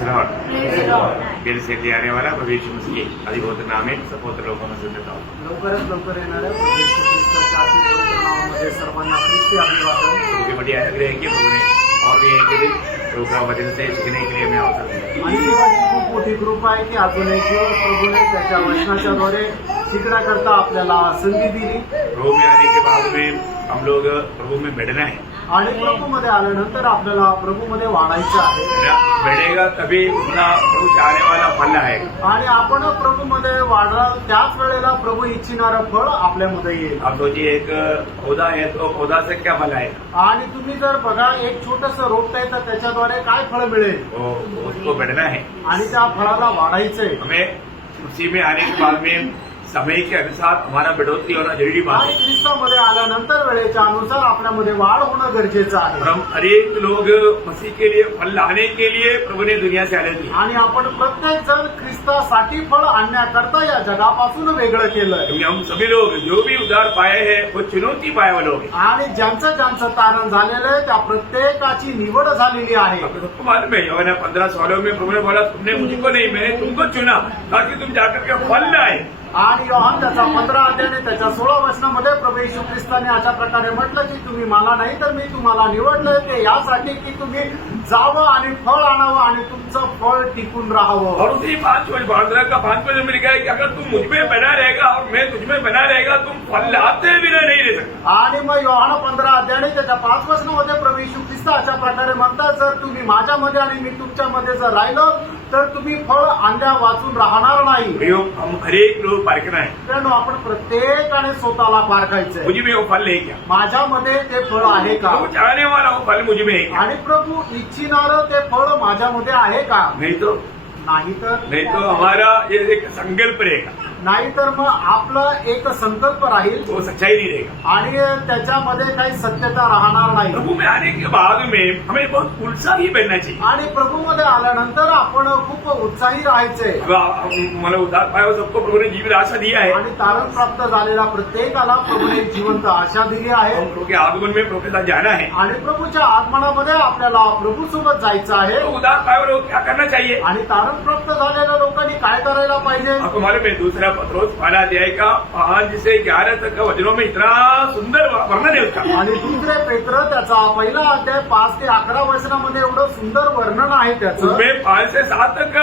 मेरे से ले आने वाला प्रभु यीशु मसीह अधिभूत नाम में सपोत्र लोगों में सुन देता हूँ। लवकरच लवकर येणाऱ्या प्रभू येशू ख्रिस्ताच्या अतिपवित्र नावामध्ये सर्वांना ख्रिस्ती अभिवादन। उनके बड़ी अनुग्रह की प्रभु ने और भी एक दिन प्रभु का वचन से सीखने के लिए मैं अवसर दिया। आणि देवाची खूप मोठी कृपा आहे की अजून एक दिवस प्रभूने त्याच्या वचनाच्या द्वारे शिकण्याकरता आपल्याला संधी दिली। प्रभु में आने के बाद में हम लोग प्रभू में बढ़ना है आणि प्रभूमध्ये आल्यानंतर आपल्याला प्रभूमध्ये वाढायचं आहे। बढ़ेगा तभी उतना प्रभु चाहने वाला फल आएगा। आणि आपण प्रभूमध्ये वाढाल त्याच वेळेला प्रभू इच्छिणारं फळ आपल्यामध्ये येईल। आप सोचिए एक पौधा है तो पौधा से क्या फल आएगा? आणि तुम्ही जर बघा एक छोटंसं रोपताय तर त्याच्याद्वारे काय फळ मिळेल? वो उसको बढ़ना है आणि त्या फळाला वाढायचंय। हमें उसी में आने के बाद में समय के अनुसार हमारा बढ़ोतरी होना जरूरी बात आणि है। ख्रिस्तामध्ये आल्यानंतर वेळेच्या अनुसार आपल्यामध्ये वाढ होणं गरजेचं आहे। और हम हरेक लोग मसीह के लिए फल लाने के लिए प्रभु ने दुनिया से आने दिया। आणि आपण प्रत्येक जण ख्रिस्तासाठी फळ आणण्याकरता या जगापासून वेगळं केलंय। क्योंकि हम सभी लोग जो भी उद्धार पाए हैं वो चुनौती पाए हुए लोग हैं। आणि ज्यांचं ज्यांचं तारण झालेलं आहे त्या प्रत्येकाची निवड झालेली आहे। आपको सबको मालूम है यूहन्ना 15:16 में प्रभु ने बोला तुमने मुझको नहीं मैंने तुमको चुना ताकि तुम जाकर के फल लाए। आणि योहान त्याचा 15 अध्याय त्याच्या 16 वचनामध्ये प्रभू येशू ख्रिस्ताने अशा प्रकारे म्हटलं की तुम्ही मला नाही तर मी तुम्हाला निवडलंय ते यासाठी की तुम्ही जावं आणि फळ आणावं आणि तुमचं फळ टिकून राहावं। और उसी 5 का 5 में लिखा है कि अगर तुम मुझ में बना रहेगा और मैं तुझ में बना रहेगा तुम फल लाते बिना नहीं रह सकता। आणि मग योहान 15 अध्याय त्याच्या 5 वचनामध्ये प्रभू येशू ख्रिस्त अशा प्रकारे म्हणतात जर तुम्ही माझ्यामध्ये आणि मी तुमच्यामध्ये जर राहिलो तर तुम्ही फळ आणल्या वाचून राहणार नाही। हम हरेक लोग पारखना है। मित्रांनो आपण प्रत्येकाने स्वतःला पारखायचंय। मुझे में वो फल है क्या? माझ्यामध्ये ते फळ आहे का? प्रभु चाहने वाला वो फल मुझे में है क्या? आणि प्रभू इच्छिणारं ते फळ माझ्यामध्ये आहे का? नहीं तो नाही तर हमारा ये एक संकल्प रहेगा, नाहीतर मग आपलं एक संकल्प राहील वो सच्चाई नहीं रहेगा। आणि त्याच्यामध्ये काही सत्यता राहणार नाही। प्रभु में आने के बाद में हमें बहुत उत्साही बनना चाहिए। आणि प्रभूमध्ये आल्यानंतर आपण खूप उत्साही राहायचंय। मला उद्धार पाया सबको प्रभु ने जीवित आशा दिया है। आणि तारण प्राप्त झालेल्या प्रत्येकाला प्रभूने जिवंत आशा दिली आहे। हम प्रभु के आगमन में प्रभु के साथ जाना है। आणि प्रभूच्या आगमनामध्ये आपल्याला प्रभू सोबत जायचं आहे। तो उद्धार पाया लोग क्या करना चाहिए? आणि तारण प्राप्त झालेल्या लोकांनी काय करायला पाहिजे? आपको मालूम है दूसरा पत्रोस 12 अध्याय का 5 से 11 तक का वचनों में इतना सुंदर वर्णन है उसका। आणि दुसरे पेत्र त्याचा पहिला अध्याय 5 ते 11 वचनामध्ये एवढं सुंदर वर्णन आहे त्याचं। उसमें 5 से 7 तक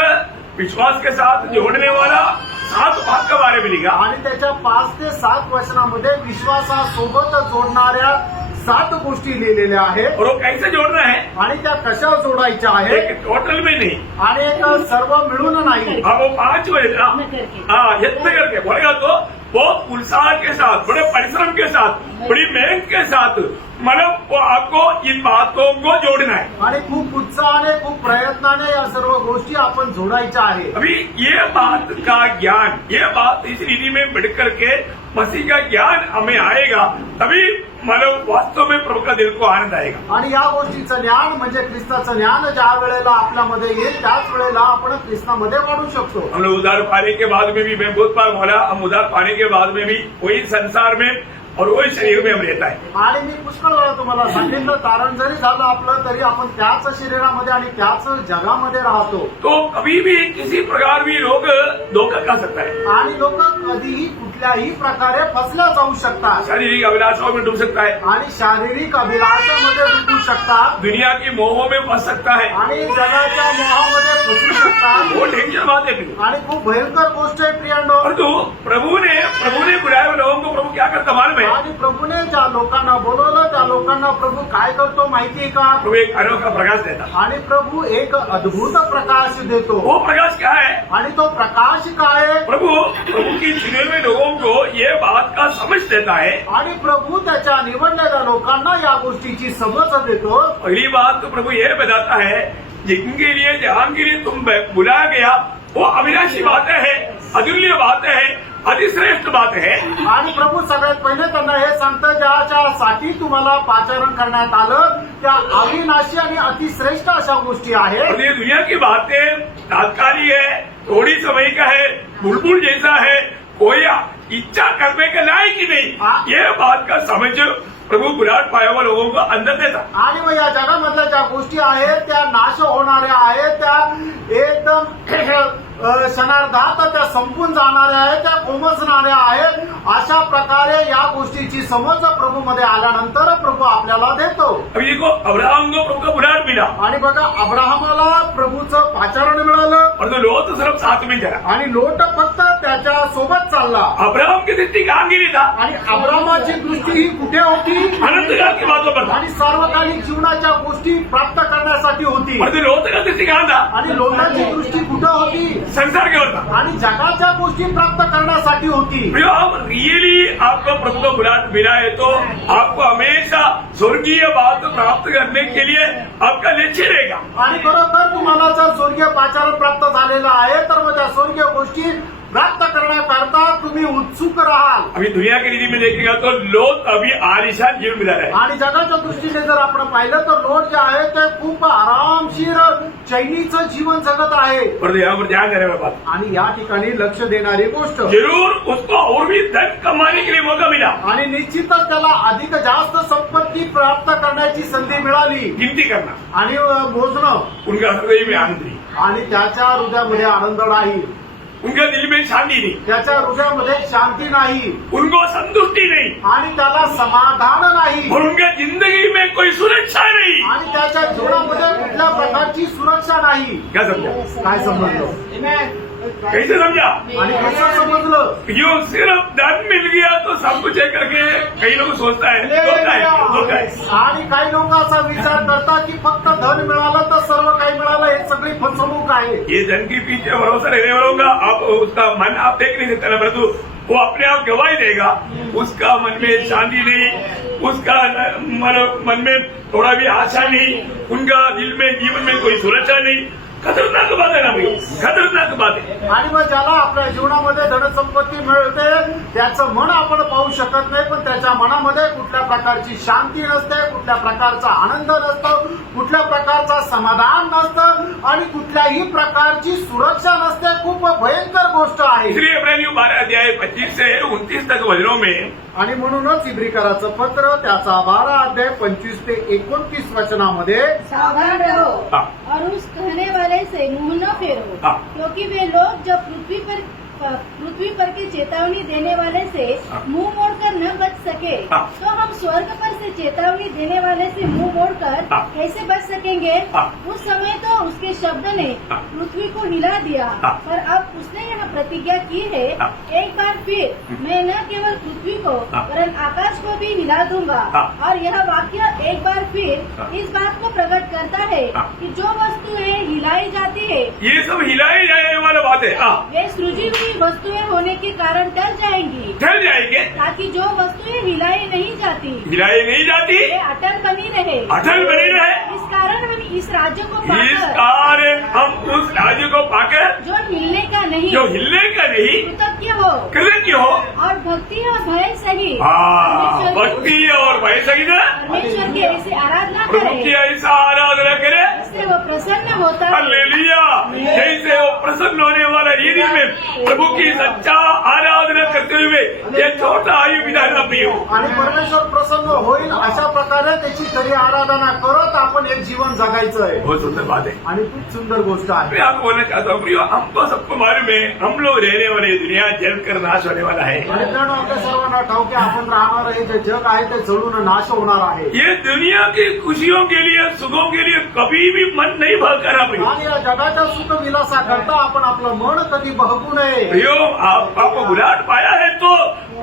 विश्वास के साथ जोड़ने वाला 7 बात का बारे में लिखा। आणि त्याच्या 5 ते 7 वचनामध्ये विश्वासासोबत जोडणाऱ्या 7 गोष्टी लिहिलेल्या आहेत। और वो कैसे जोड़ना है? आणि त्या कशा जोडायच्या आहेत? एक टोटल में नहीं, आणि एक सर्व मिळून नाही। हाँ वो 5 बजे हाँ यत्न करके बोलेगा तो बहुत उत्साह के साथ बड़े परिश्रम के साथ बड़ी मेहनत के साथ मतलब वो आपको इन बातों को जोड़ना है। आणि खूप उत्साहाने खूप प्रयत्नाने या सर्व गोष्टी आपण जोडायच्या आहे। अभी ये बात का ज्ञान ये बात इस रीति में बढ़ करके मसीह का ज्ञान हमें आएगा तभी मतलब वास्तव में प्रभु का दिल को आनंद आएगा। आणि या गोष्टीचं ज्ञान म्हणजे ख्रिस्ताचं ज्ञान ज्या वेळेला आपल्यामध्ये येईल त्याच वेळेला आपण ख्रिस्तामध्ये वाढू शकतो। हम लोग उद्धार पाने के बाद में भी मैं बहुत बार बोला हम उद्धार पाने के बाद में भी वही संसार में और वही शरीर में हम रहता है। आणि मी पुष्कळ वेळा तुम्हाला सांगितलं तारण जरी झालं आपलं तरी आपण त्याच शरीरामध्ये आणि त्याच जगामध्ये राहतो। तो कभी भी किसी प्रकार भी लोग धोखा खा सकता है। आणि लोक कधीही कुठल्याही प्रकारे फसल्या जाऊ शकतात। शारीरिक अभिलाषाओं में डूब सकता है, आणि शारीरिक अभिलाषामध्ये डुबू शकतात, दुनिया की मोहों में फंस सकता है। आणि जगाच्या मोहामध्ये फसू शकतात। वो डेंजर बात है फिर। आणि खूप भयंकर गोष्ट आहे प्रियांनो। परंतु प्रभु ने बुलाए हुए लोगों को प्रभु क्या करता मालूम है? आणि प्रभूने ज्या लोकांना बोलवलं त्या लोकांना प्रभू काय करतो माहितीये का? प्रभु एक अनोखा प्रकाश देता। आणि प्रभू एक अद्भुत प्रकाश देतो। वो प्रकाश क्या है? आणि तो प्रकाश काय आहे? प्रभु की चुने हुए लोगों को ये बात का समझ देता है। आणि प्रभू त्याच्या निवडलेल्या लोकांना या गोष्टीची समज देतो। पहली बात तो प्रभु ये बताता है जिनके लिए जहां के लिए तुम बुलाया गया वो अविनाशी बातें है, अतुल्य बातें है, अतिश्रेष्ठ बात है। आणि प्रभू सगळ्यात पहिले त्यांना हे सांगतं ज्याच्यासाठी तुम्हाला पाचारण करण्यात आलं त्या अविनाशी आणि अतिश्रेष्ठ अशा गोष्टी आहेत। और ये दुनिया की बातें तात्कालिक है, थोड़ी समय का है, बुलबुल जैसा है, कोई इच्छा करने के लायक ही नहीं। ये बात का समझ प्रभु बुलाट पाया हुआ लोगों को अंदर देता। आणि मग या जगामधल्या ज्या गोष्टी आहेत त्या नाश होणाऱ्या आहेत, त्या एकदम क्षणार्धात त्या संपून जाणाऱ्या आहेत, त्या कोमसणाऱ्या आहेत. अशा प्रकारे या गोष्टीची समज प्रभूमध्ये आल्यानंतर प्रभू आपल्याला देतो. अभी देखो अब्राहम को प्रभु का बुलाहट मिला आणि बघा अब्राहमाला प्रभूचं पाचारण मिळालं और तो लोग तो सिर्फ साथ में चला. आणि लोट फक्त त्याच्या सोबत चालला. अब्राहम की दृष्टि कहाँ गिरी था? आणि अब्राहमाची दृष्टी ही कुठे होती? अनंत काल की बातों पर था. आणि सार्वकालिक जीवनाच्या गोष्टी प्राप्त करण्यासाठी होती. और तो लोग का दृष्टि कहाँ था? आणि लोटांची दृष्टी कुठे होती? संसार के ओर था. आणि जगाच्या गोष्टी प्राप्त करण्यासाठी होती. प्रियो, अब रियली आपको प्रभु का बुलाहट मिला है तो आपको हमेशा स्वर्गीय बात प्राप्त करने के लिए आपका लक्ष्य रहेगा. आणि खरोखर तुम्हाला जर स्वर्गीय पाचारण प्राप्त झालेलं आहे तर मग त्या स्वर्गीय गोष्टी प्राप्त करण्याकरता तुम्ही उत्सुक राहाल. अभी दुनिया की रीति में देखेगा तो लोग अभी आलिशान जीवन मिला रहे. आणि जगाच्या दृष्टीने जर आपण पाहिलं तर लोक जे आहे ते खूप आरामशीर चैनीचं जीवन जगत आहे. और यहाँ पर ध्यान देने वाली बात, आणि या ठिकाणी लक्ष देणारी गोष्ट, जरूर उसको और भी धन कमाने के लिए मौका मिला. आणि निश्चितच त्याला अधिक जास्त संपत्ती प्राप्त करण्याची संधी मिळाली. गिनती करना, आणि मोजणं, उनका हृदय में आनंद नहीं, आणि त्याच्या हृदयामध्ये आनंद नाही, उनका दिल में शांति नहीं, त्याच्या हृदयामध्ये शांती नाही, उनको संतुष्टि नहीं, आणि त्याला समाधान नाही, और उनका जिंदगी में कोई सुरक्षा नहीं. आणि त्याच्या जीवनामध्ये कुठल्या प्रकारची सुरक्षा नाही. क्या समझा? काय समजलं? कैसे समझा? आणि कसं समजलं? यो सिर्फ धन मिल गया तो सब कुछ है करके कई लोग सोचता है, धोखा है. आणि काही लोक असा विचार करतात की फक्त धन मिळालं तर सर्व काही मिळालं, हे सगळी फसवणूक आहे. ये धन के पीछे भरोसा रहने वालों का आप उसका मन आप देख नहीं सकते ना, परंतु वो अपने आप गवाही देगा. उसका मन में शांति नहीं, उसका मन में थोड़ा भी आशा नहीं, उनका दिल में जीवन में कोई सुरक्षा नहीं. खतरनाक बात है ना भाई, खतरनाक बात है. आणि मग ज्याला आपल्या जीवनामध्ये धनसंपत्ती मिळते त्याचं मन आपण पाहू शकत नाही, पण त्याच्या मनामध्ये कुठल्या प्रकारची शांती नसते, कुठल्या प्रकारचा आनंद नसतो, कुठल्या प्रकारचा समाधान नसतं, आणि कुठल्याही प्रकारची सुरक्षा नसते. खूप भयंकर गोष्ट आहे. इसलिए इब्रानियों 12 अध्याय 25 से 29 तक वचनों में आणि म्हणूनच इब्रिकराचं पत्र त्याचा 12 अध्याय 25 ते 29 वचनामध्ये सावधान रहो हाँ. और उस कहने वाले से मुंह न फेरो, हाँ. क्योंकि वे लोग जब पृथ्वी पर की चेतावनी देने वाले से हाँ. मुंह मोड़कर न बच सके, हाँ. तो हम स्वर्ग पर से चेतावनी देने वाले से मुंह मोड़कर हाँ. कैसे बच सकेंगे? हाँ. उस समय तो उसके शब्द ने हाँ. पृथ्वी को हिला दिया, हाँ. पर अब उसने यह प्रतिज्ञा की है, हाँ. एक बार फिर मैं न केवल पृथ्वी को हाँ. वरन आकाश को भी हिला दूंगा. हाँ. और यह वाक्य एक बार फिर हाँ. इस बात को प्रकट करता है हाँ. कि जो वस्तुएं हिलाई जाती है ये सब हिलाए जाने वाला बात है. हाँ, वे सृजी हुई वस्तुएं होने के कारण टल जाएंगी, ठहर जाएंगे. ताकि जो वस्तुएं हिलाई नहीं जाती हिलाई नहीं जाती, वे अटल बनी रहे. अटल बनी रहे. इस कारण हम इस राज्य को इस पाकर कारण हम उस राज्य को पाकर जो हिलने का नहीं, जो हिलने का नहीं, कृतज्ञ हो कृतज्ञ हो. और भक्ति और भय सहित हाँ, भक्ति और भय सहित परमेश्वर की ऐसी आराधना प्रभु की करे ऐसा आराधना करे. जिससे वो प्रसन्न होता है. हालेलुया. जैसे वो प्रसन्न होने वाला रीति में प्रभु की सच्चा आराधना करते हुए ये छोटा आयु बिताना प्रियो. आणि परमेश्वर प्रसन्न होईल अशा प्रकारे त्याची खरी आराधना करत आपण एक जीवन जगायचं आहे. बहुत सुंदर बात है. आणि खूप सुंदर गोष्ट आहे. मैं आपको बोलना चाहता हूँ प्रियो, हमको सबको मालूम है हम लोग रहने वाले दुनिया जलकर नाश होने वाला है. आणि मित्रांनो, आपल्या सर्वांना ठाऊक आहे आपण राहणार आहे जे जग आहे ते जळून नाश होणार आहे. ये दुनिया की खुशियों के लिए सुखों के लिए कभी भी मन नहीं भड़काना प्रियो. आणि या जगाच्या सुख विलासा करता आपण आपलं मन कधी बहकू नये. प्रियो, आपको बुलाहट पाया है तो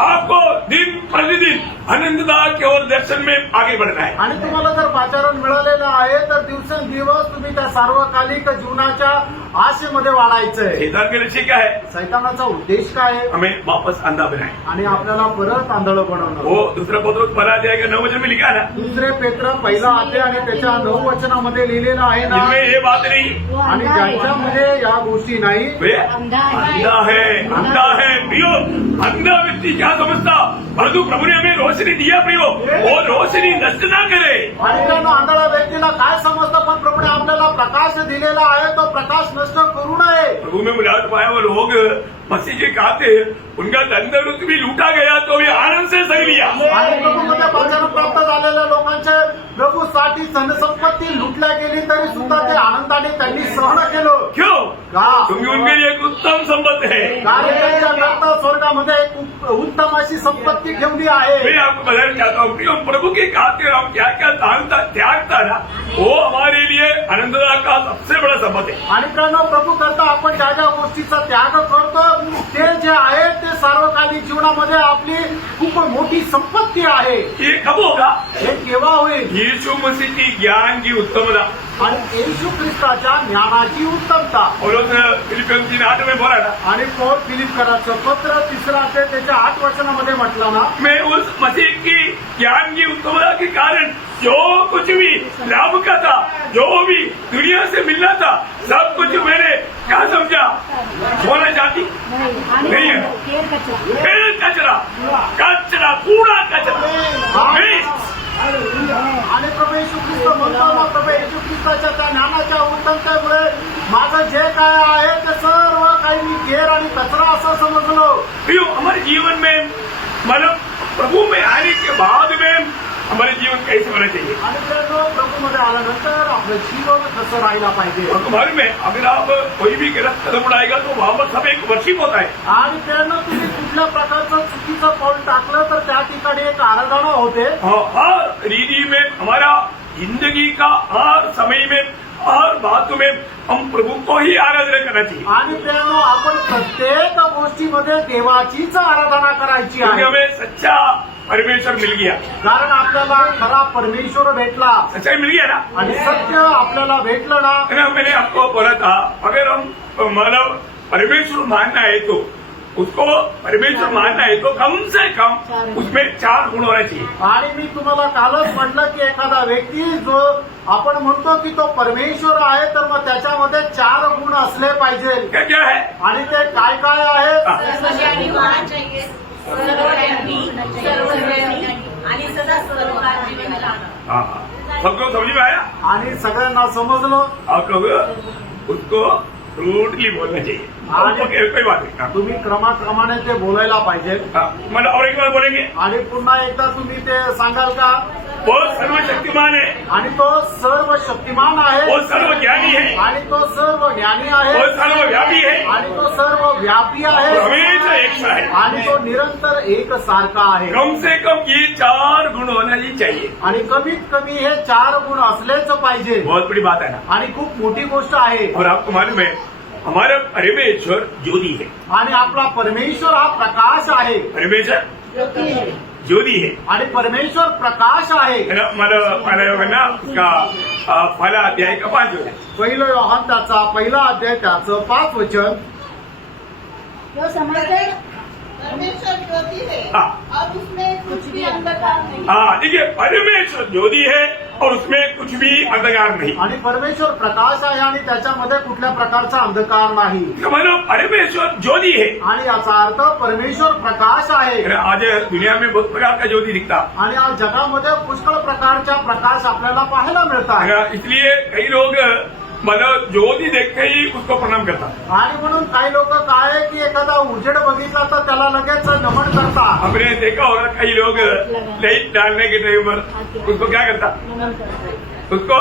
आपको दिन प्रतिदिन आनंदता की ओर दर्शन में आगे बढ़ना है. आणि तुम्हाला जर पाचारण मिळालेलं आहे तर दिवसेंदिवस तुम्ही त्या सार्वकालिक जीवनाच्या आशेमध्ये वाढायचंय. शैतान के लक्ष्य क्या है? सैतानाचा उद्देश काय आहे? हमें वापस अंधा बनाए. आणि आपल्याला परत आंधळ बनवणं. वो दूसरा पत्रोस 12 अध्याय का 9 वचन में लिखा है ना, दुसरे पेत्र पहिला अध्याय आणि त्याच्या 9 वचनामध्ये लिहिलेलं आहे ना. इनमें ये बात नहीं, वो आणि अंधा है. ज्यांच्यामध्ये या गोष्टी नाही वे अंधा है. अंधा है, अंधा है प्रियो. अंधा व्यक्ति क्या समझता? परंतु प्रभु ने हमें रोशनी दिया प्रियो, वो रोशनी नष्ट ना करे. आणि त्यांना आंधळा व्यक्तीला काय समजतं, पण प्रभूने आपल्याला प्रकाश दिलेला आहे तो प्रकाश नष्ट करू नये. प्रभु में बुलाहट पाया वो लोग मसीह के कहते उनका तंदुरुस्त भी लूटा गया तो वे आनंद से सही लिया. आणि प्रभूमध्ये पाचारण प्राप्त झालेल्या लोकांचे प्रभूसाठी धनसंपत्ती लुटल्या गेली तरी सुद्धा ते आनंदाने त्यांनी सहन केलं. क्यों? क्योंकि उनके लिए एक उत्तम संपत्ति है। कारण त्यांच्याकरता स्वर्गामध्ये एक उत्तम अशी संपत्ती ठेवली आहे. मैं आपको बताना चाहता हूँ कि हम प्रभु की खातिर हम क्या क्या त्यागता ना, वो हमारे लिए आनंददायक का सबसे बड़ा संपत्ति है। आणि प्रणव प्रभू करता आपण ज्या ज्या गोष्टीचा त्याग करतो ते जे आहे ते सार्वकालिक जीवनामध्ये आपली खूप मोठी संपत्ती आहे. ये कब होगा? हे केव्हा होईल? यीशु मसीह की ज्ञान की उत्तमता। आणि येशू ख्रिस्ताच्या ज्ञानाची उत्तमता. पौलुस फिलिपियन 3:8 में बोला ना, आणि पौल फिलिपकरांचं पत्र 3 अध्याय त्याच्या 8 वचनामध्ये म्हटलं ना, मैं उस मसीह की ज्ञान की उत्तमता के कारण जो कुछ भी लाभ का था, जो भी दुनिया से मिलना था, सब कुछ मैंने क्या समझा? सोना चाहती नहीं है, केर कचरा. फिर कचरा, कचरा, कूड़ा कचरा नहीं। आणि प्रभू येशू ख्रिस्त म्हणतो ना, प्रभू येशू ख्रिस्ताच्या त्या ज्ञानाच्या उत्तमतेमुळे माझं जे काय आहे ते सर्व काही मी घेर आणि कचरा असं समजलो. प्रियो, हमारे जीवन में मतलब प्रभु में आने के बाद में हमारे जीवन कैसे होना चाहिए? आणि प्रभूमध्ये आल्यानंतर आपलं जीवन कसं राहायला पाहिजे. और तुम्हारे में अगर आप कोई भी गलत कदम उठाएगा तो वहां पर सब एक वर्षिप होता है। आणि त्यानं तुम्ही कुठल्या प्रकारचं चुकीचं पाऊल टाकलं तर त्या ठिकाणी एक आराधना होते. हर रीति में हमारा जिंदगी का हर समय में हर बातों में हम प्रभु को ही आराधना करना चाहिए। आणि त्यानं आपण प्रत्येक गोष्टीमध्ये देवाचीच आराधना करायची क्योंकि आहे. हमें सच्चा परमेश्वर मिल गया। कारण आपल्याला खरा परमेश्वर भेटला सच्चाई मिल गया ना। आणि सत्य आपल्याला भेटलं ना. है ना, मैंने आपको बोला था अगर हम मतलब परमेश्वर मानना है तो उसको परमेश्वर मानना है तो कम से कम उसमें 4 गुण होना चाहिए। आणि मी तुम्हाला कालच म्हटलं की एखादा व्यक्ती जो आपण म्हणतो की तो परमेश्वर आहे तर मग त्याच्यामध्ये 4 गुण असले पाहिजे. क्या क्या है? आणि ते काय काय आहे? सर्वज्ञानी होना चाहिए, सर्वव्यापी, सर्वज्ञानी आणि सदा सर्वकार्य में जाना. हाँ, सबको समझ में आया? आणि सगळ्यांना समजलं. आप लोग उसको रूटली बोलना चाहिए। कोई बात नहीं। हाँ। तुम्ही क्रमाक्रमाने ते बोलायला पाहिजे. हाँ, मतलब और एक बार बोलेंगे, आणि पुन्हा एकदा तुम्ही ते सांगाल का? वो सर्वशक्तिमान है, आणि तो सर्व शक्तिमान आहे, वो सर्वज्ञानी है, आणि तो सर्व ज्ञानी आहे, वो सर्वव्यापी है, आणि तो सर्व व्यापी आहे, और हमेशा एक सा है। आणि तो निरंतर एक सारखा आहे. कम से कम ये 4 गुण होना ही चाहिए। आणि कमीत कमी हे 4 गुण असलेच पाहिजे. बहुत बड़ी बात है ना। आणि खूप मोठी गोष्ट आहे. और आपको मालूम है हमारा परमेश्वर ज्योति है। आणि आपला परमेश्वर हा प्रकाश आहे. परमेश्वर ज्योति है। आणि परमेश्वर प्रकाश आहे. है ना, मतलब ना उसका पहला अध्याय का 5 वचन। पहिलं योहान त्याचा 1 अध्याय त्याचं 5 वचन. तो समजते. परमेश्वर ज्योति है हाँ। और उसमें कुछ भी अंधकार नहीं. हाँ, देखिए परमेश्वर ज्योति है और उसमें कुछ भी अंधकार नहीं। आणि परमेश्वर प्रकाश आहे आणि त्याच्यामध्ये कुठल्या प्रकारचा अंधकार नाही. मतलब परमेश्वर ज्योति है। आणि याचा अर्थ परमेश्वर प्रकाश आहे. है ना, आज दुनिया में बहुत प्रकार का ज्योति दिखता आणि आज जगामध्ये पुष्कळ प्रकारच्या प्रकाश आपल्याला पाहायला है मिळतात. ना, इसलिए कई लोग मतलब ज्योति देखते ही उसको प्रणाम करता। आणि म्हणून काही लोक काय आहे की एखादा उजेड बघितला तर त्याला लगेच नमन करतात. हमने देखा होगा कई लोग लाइट डालने के टाइम पर उसको क्या करता, नमन करतो. उसको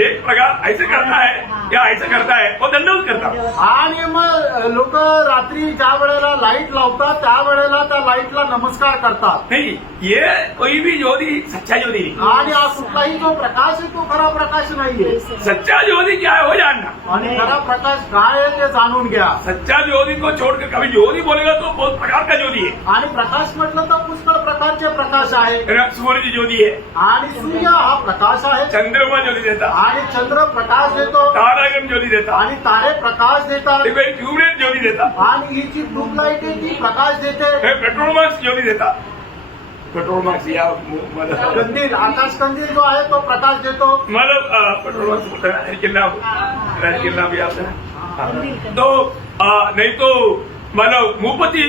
एक प्रकार ऐसे करता है या ऐसे करता है, वो दंडवत करता। आणि मग लोक रात्री ज्या वेळेला लाईट लावतात त्यावेळेला त्या लाईटला नमस्कार करतात. नहीं, ये कोई भी ज्योति सच्चा ज्योति नहीं। आणि हा कुठलाही जो प्रकाश आहे तो खरा प्रकाश नाहीये. सच्चा ज्योति क्या है वो जानना। आणि खरा प्रकाश काय आहे ते जाणून घ्या. सच्चा ज्योति को छोड़कर कभी ज्योति बोलेगा तो बहुत प्रकार का ज्योति है। आणि प्रकाश म्हटलं तर पुष्कळ प्रकारचे प्रकाश आहे. है ना, सूर्य ज्योति है, आणि सूर्य हा प्रकाश आहे. चंद्रमा ज्योति देता, आणि चंद्र प्रकाश देतो. तारागण ज्योति देता, आणि तारे प्रकाश देतात. देखो एक ट्यूबलाइट ज्योति देता, आणि ही जी ट्यूबलाईट आहे ती प्रकाश देते. पेट्रोल मार्क्स ज्योति देता, पेट्रोल मार्क्स या मतलब कंदील आकाश कंदील जो आहे तो प्रकाश देतो. पेट्रोल मार्क्स बोलता है राजकिल्ला भी आता है। हाँ। तो नहीं तो मतलब मुंहपति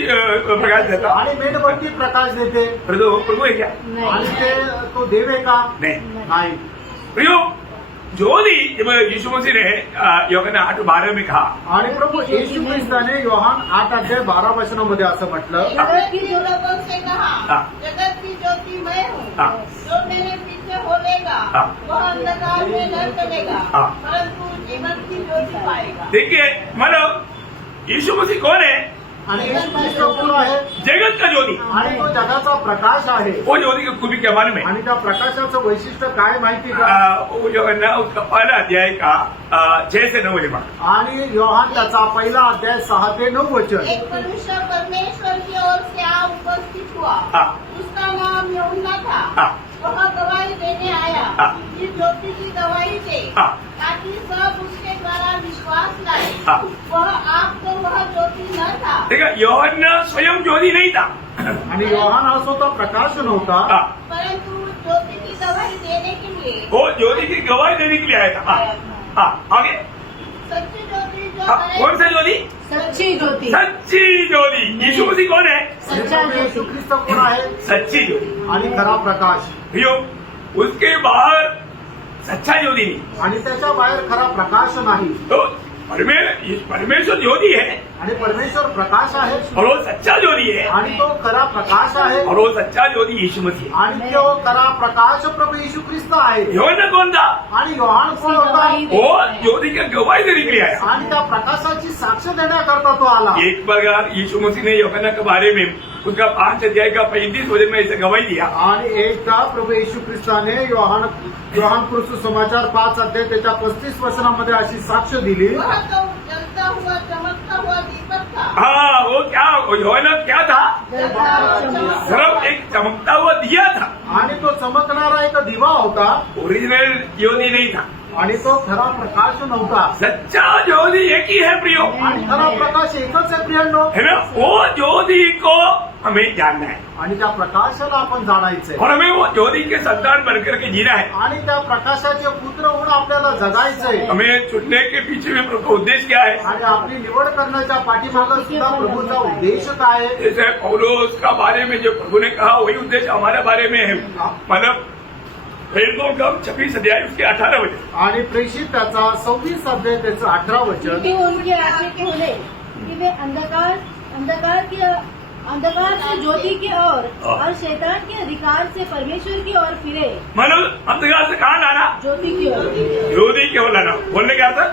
प्रकाश देता। आणि मेणबत्ती प्रकाश देते. प्रभु है क्या? आणि ते तो देव आहे का? नहीं। नाही. प्रियो, ज्योति जब यीशु मसीह ने यूहन्ना 8:12 में कहा, आणि प्रभु येशू ख्रिस्ताने योहान 8:12 असं म्हटलं, जगत की लोगों से कहा, हाँ। जगत की ज्योति मैं हूँ, हाँ। जो मेरे पीछे होलेगा हाँ। वह अंधकार में न चलेगा, हाँ। परंतु जीवन की ज्योति पाएगा। देखिए मतलब यीशु मसीह कौन है? आणि येशू ख्रिस्त कोण आहे? जगत का ज्योति। आणि तो जगाचा प्रकाश आहे. वो ज्योति की खूबी क्या मालूम है? आणि त्या प्रकाशाचं वैशिष्ट्य काय माहिती का? वो जो है ना उसका पहला अध्याय का 6 से 9 वाला, आणि योहान त्याचा पहिला अध्याय 6 ते 9 वचन. एक मनुष्य परमेश्वर की ओर से आ उपस्थित हुआ, हाँ। उसका नाम यूहन्ना था। हाँ। वह गवाही देने आया हाँ। कि ज्योति की गवाही दे, हाँ। ताकि सब उसके द्वारा विश्वास लाए। हाँ। वह आप तो वह ज्योति न था, देखा यूहन्ना स्वयं ज्योति नहीं था। आणि योहान हा स्वतः प्रकाश नव्हता, हाँ, परंतु ज्योति की गवाही देने के लिए वो ज्योति की गवाही देने के लिए आया था। हाँ, हाँ, आगे सच्ची ज्योति जो हाँ, है, कौन सा ज्योति? सच्ची ज्योति, सच्ची ज्योति। यीशु मसीह कौन है? सच्चा येशू ज्योति, ख्रिस्त कोण आहे? सच्ची ज्योति। आणि खरा प्रकाश. भैया उसके बाहर सच्चा ज्योति नहीं। आणि त्याच्या बाहेर खरा प्रकाश नाही. तो परमेश्वर ज्योति है आणि परमेश्वर प्रकाश आहे, और वो सच्चा ज्योति है, आणि तो खरा प्रकाश आहे, और वो सच्चा ज्योति यीशु मसीह है। आणि तो खरा प्रकाश प्रभू येशू ख्रिस्त आहे. यूहन्ना कौन था? आणि योहान कोण होता? वो ज्योति की गवाही देने के लिए आया। आणि त्या प्रकाशाची साक्ष देण्याकरता तो आला. एक बार यीशु मसीह ने यूहन्ना के बारे में उसका 5 अध्याय का 35 वचन में ऐसे गवाही दिया। आणि एकदा प्रभू येशू ख्रिस्ताने योहान पुरुष समाचार 5 अध्याय त्याच्या 35 वचनामध्ये अशी साक्ष दिली. वह तो जलता हुआ चमकता हुआ दीपक था। हाँ, वो क्या यूहन्ना क्या था? चमकता सिर्फ एक चमकता हुआ दिया था, आणि तो चमकणारा एक दिवा होता, ओरिजिनल ज्योति नहीं था। आणि तो खरा प्रकाश नव्हता. सच्चा ज्योति एक ही है प्रियो, आणि खरा प्रकाश एकच आहे प्रियांनो. है ना? वो ज्योति को हमें जानना है आणि त्या प्रकाशाला आपण जाणायचंय, और हमें वो ज्योति के संतान बनकर के जीना है। आणि त्या प्रकाशाचे पुत्र होऊन आपल्याला जगायचंय. हमें चुनने के पीछे में प्रभु का उद्देश्य क्या है? आणि आपली निवड करण्याच्या पाठीमागं सुद्धा प्रभूचा उद्देश काय आहे? जैसे पौलुस का बारे में जो प्रभु ने कहा वही उद्देश्य हमारे बारे में है। मतलब प्रेरितों का 26 अध्याय उसके 18 वचन। आणि प्रेषित त्याचा 26 अध्याय त्याचं 18 वचन. क्योंकि उनके आगे खोले कि वे अंधकार से ज्योति की ओर और शैतान के अधिकार से परमेश्वर की ओर फिरे। मतलब अंधकार से कहाँ लाना? ज्योति की ओर। ज्योति की ओर लाना। बोलने क्या था?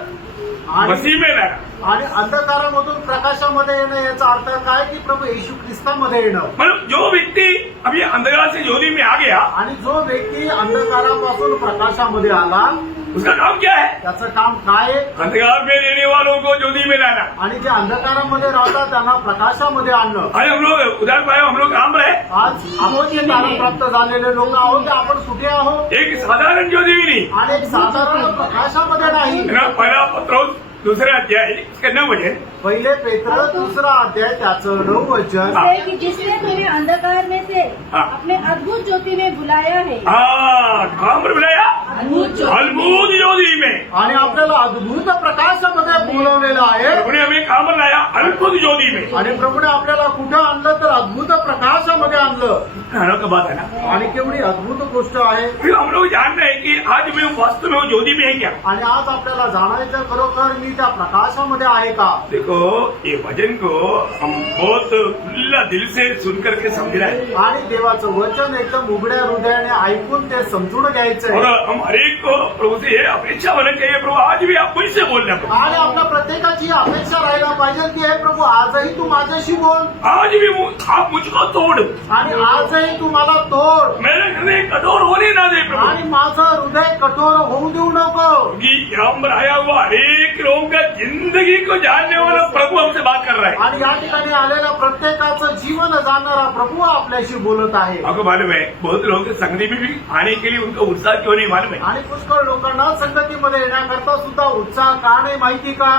आणि मसीह में लाना। आणि अंधकारामधून प्रकाशामध्ये येणं याचा अर्थ काय की प्रभू येशू ख्रिस्तामध्ये येणं. मतलब जो व्यक्ति अभी अंधकार से ज्योति में आ गया आणि जो व्यक्ती अंधकारापासून प्रकाशामध्ये आला उसका काम क्या है? त्याचं काम काय आहे? अंधकार में रहने वालों को ज्योति में लाना। आणि जे अंधकारामध्ये राहतात त्यांना प्रकाशामध्ये आणणं. आज हम लोग उदार पाए, हम लोग काम रहे आज आपण जे तारण प्राप्त झालेले लोक आहोत ते आपण कुठे आहोत? एक साधारण ज्योति भी नहीं, आणि एक साधारण प्रकाशामध्ये नाही. है ना? पहला पत्रोस 2 अध्याय इसका 9 वचन। पहिले पेत्र 2 अध्याय त्याचं 9 वचन. है कि जिसने तुम्हें अंधकार में से हाँ। अपने अद्भुत ज्योति में बुलाया है। हाँ, कहाँ पर बुलाया? अद्भुत ज्योति। अद्भुत ज्योति में। आणि आपल्याला अद्भुत प्रकाशामध्ये बोलवलेलं आहे. प्रभु ने हमें कहाँ पर लाया? अद्भुत ज्योति में। आणि प्रभूने आपल्याला कुठं आणलं तर अद्भुत प्रकाशामध्ये आणलं. कहने का बात है ना? आणि केवढी अद्भुत गोष्ट आहे. फिर हम लोग जान रहे हैं कि आज मैं वास्तव में वो ज्योति में है क्या? आणि आज आपल्याला जाणायचं खरोखर मी त्या प्रकाशामध्ये आहे का? देखो ये वचन को हम बहुत खुला दिल से सुन करके समझ रहे हैं, आणि देवाचं वचन एकदम उघड्या हृदयाने ऐकून ते समजून और घ्यायचंय. हम हर एक को प्रभु से ये अपेक्षा होना चाहिए, प्रभु आज भी आप मुझसे बोलना प्रभु, आणि आपल्या प्रत्येकाची अपेक्षा राहायला पाहिजे की हे प्रभू आजही तू माझ्याशी बोल, आज भी आप मुझको तोड़, आणि आजही तू मला तोड, मेरे हृदय कठोर होने ना दे प्रभु, आणि माझं हृदय कठोर होऊ देऊ नको. क्योंकि यहाँ पर आया हुआ हर एक लोगों का जिंदगी को जानने वाला प्रभु हमसे बात कर रहा है। आणि या ठिकाणी आलेल्या प्रत्येकाचं जीवन जाणणारा प्रभू आपल्याशी बोलत आहे. आपको मालूम है बहुत लोगों के संगति में भी आने के लिए उनका उत्साह क्यों नहीं मालूम है? आणि पुष्कळ लोकांना संगतीमध्ये येण्याकरता सुद्धा उत्साह का नाही माहिती का?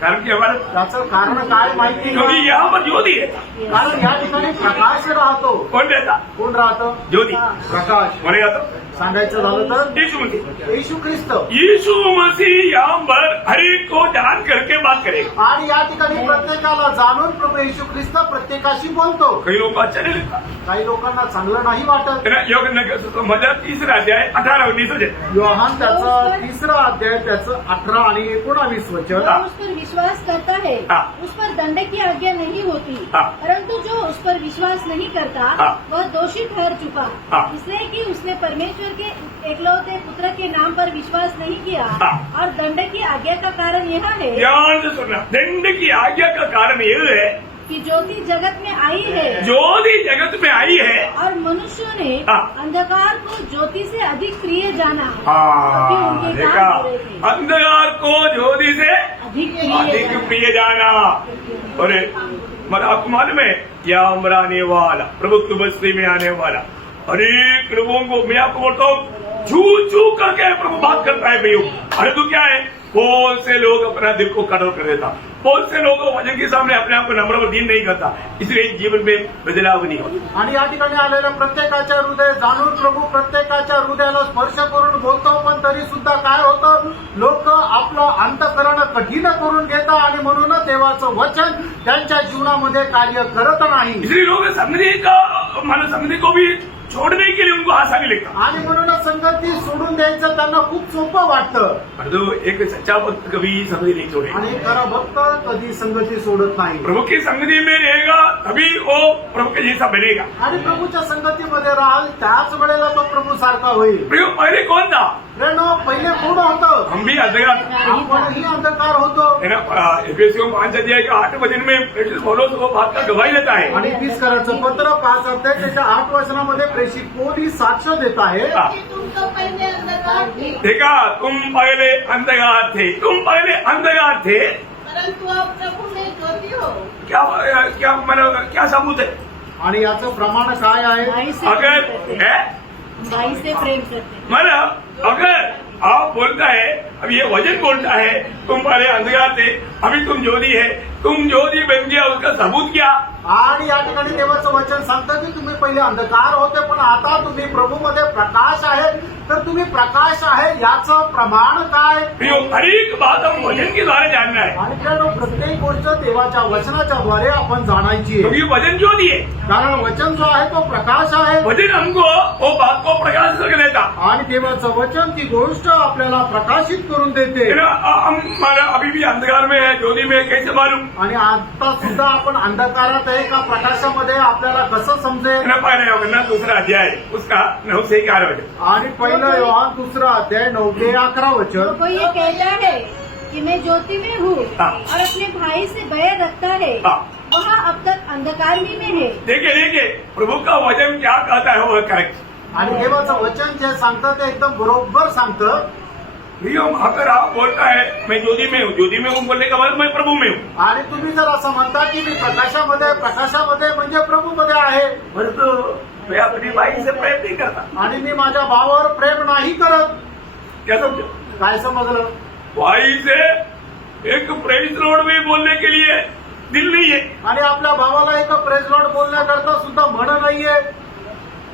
कारण की हमारा त्याचं कारण काय माहिती का? क्योंकि यहाँ पर ज्योति है। कारण या ठिकाणी प्रकाश राहतो. कौन रहता? कोण राहतं? ज्योति। प्रकाश. बोलेगा तो सांगायचं झालं तर यीशु मसीह। येशू ख्रिस्त. यीशु मसीह यहाँ पर हर एक को जान करके बात करेगा। आणि या ठिकाणी प्रत्येकाला जाणून प्रभू येशू ख्रिस्त प्रत्येकाशी बोलतो. कई लोग अच्छा नहीं लगता काही लोकांना चांगलं नाही वाटत. है ना। योग नगर मध्य 3 अध्याय 18-19 है। योहान त्याचा 3 अध्याय त्याचं 18 आणि 19 वचन. जो उस पर विश्वास करता है हाँ। उस पर दंड की आज्ञा नहीं होती, हाँ। परंतु जो उस पर विश्वास नहीं करता हाँ। वह दोषी ठहर चुका, हाँ। इसलिए कि उसने परमेश्वर के एकलौते पुत्र के नाम पर विश्वास नहीं किया। हाँ। और दंड की आज्ञा का कारण यह है ध्यान से सुनना। दंड की आज्ञा का कारण यह है कि ज्योति जगत में आई है ज्योति जगत में आई है। और मनुष्यों ने हाँ। अंधकार को ज्योति से अधिक प्रिय जाना, क्योंकि हाँ उनके देखा, काम बुरे थे। अंधकार को ज्योति से अधिक अधिक प्रिय जाना। अरे मतलब आपको मालूम है क्या उम्र आने वाला प्रभु की बस्ती में आने वाला अनेक लोगों को मैं आपको बोलता हूँ छू छू करके प्रभु बात करता है भैया। अरे तो क्या है बहुत से लोग अपना दिल को कठोर कर देता, बहुत से लोग वचन के सामने अपने आप को नम्र व दीन नहीं करता, इसलिए जीवन में बदलाव नहीं होता। आणि या ठिकाणी आलेल्या प्रत्येकाच्या हृदय जाणून प्रभू प्रत्येकाच्या हृदयाला स्पर्श करून बोलतो. पण तरी सुद्धा काय होतं, लोक आपलं अंतःकरण कठीण करून घेतात आणि म्हणूनच देवाचं वचन त्यांच्या जीवनामध्ये कार्य करत नाही. इसलिए लोग संगति का मानो संगति को भी छोड़ने के लिए उनको आसानी लगता। आणि म्हणूनच संगती सोडून द्यायचं त्यांना खूप सोपं वाटतं. और तो एक सच्चा भक्त कभी संगति नहीं छोड़ेगा। आणि खरा भक्त कधी संगती सोडत नाही. प्रभु की संगति में रहेगा तभी वो प्रभु के जैसा बनेगा। आणि प्रभूच्या संगतीमध्ये राहाल त्याच वेळेला तो प्रभू सारखा होईल. प्रभु पहले कौन था? प्रेनो पहिले कोण होतं? हम भी अंधकार आपणही अंधकार होतो. है ना। एफएसियों 5 अध्याय के 8 वचन में प्रेषित पौलुस वो बात का गवाही देता है। आणि 20 कराचं पत्र 5 अध्याय त्याच्या 8 वचनामध्ये प्रेषित पौलुस साक्ष देत आहे. हाँ। कि तुम तो पहले अंधकार थे, देखा तुम पहले अंधकार थे, तुम पहले अंधकार थे। परंतु अब प्रभु में ज्योति हो। क्या क्या मतलब क्या सबूत है? आणि याचं प्रमाण काय आहे? भाई से अगर प्रेम करते है हैं। भाई से प्रेम करते हैं। मतलब अगर आप बोलता है अब ये वचन बोलता है तुम पहले अंधकार थे अभी तुम ज्योति है, तुम ज्योति बन गया, उसका सबूत क्या? आणि या ठिकाणी देवाचं वचन सांगतं की तुम्ही पहिले अंधकार होते पण आता तुम्ही प्रभूमध्ये प्रकाश आहे. तर तुम्ही प्रकाश आहे याचं प्रमाण काय? ये हर एक बात हम वचन के द्वारा जानना है, आणि त्यानं प्रत्येक गोष्ट देवाच्या वचनाच्या द्वारे आपण जाणायची आहे. क्योंकि वचन ज्योति है। कारण वचन जो आहे तो प्रकाश आहे. वचन हमको वो बात को प्रकाशित कर देता आणि देवाचं वचन ती गोष्ट आपल्याला प्रकाशित करून देते. है ना। हम अभी भी अंधकार में है, ज्योति में है, कैसे मालूम? आणि आता सुद्धा आपण अंधकारात आहे का प्रकाशामध्ये आपल्याला कसं समजेल? है ना। पहले योहन्ना 2 अध्याय उसका 9 से 11 वचन। आणि पहिलं योहान 2 अध्याय 9 ते 11 जो वचन. कोई ये कहता है कि मैं ज्योति में हूँ हाँ। और अपने भाई से बैर रखता है, हाँ। वह अब तक अंधकार में है। देखिए प्रभु का वचन क्या कहता है वो करेक्ट। आणि देवाचं वचन जे सांगतं ते एकदम बरोबर सांगतं. भैया अगर आप बोलता है मैं ज्योति में हूँ, ज्योति में हूँ बोलने का मतलब मैं प्रभु में हूँ। आणि तुम्ही जर असं म्हणता की मी प्रकाशामध्ये म्हणजे प्रभूमध्ये आहे, परंतु मैं अपनी भाई से प्रेम नहीं करता। आणि मी माझ्या भावावर प्रेम नाही करत. क्या समझो? काय समजलं? भाई से एक प्रेज लॉर्ड में बोलने के लिए दिल नहीं है, आणि आपल्या भावाला एक प्रेज लॉर्ड बोलण्याकरता सुद्धा मन नाहीये.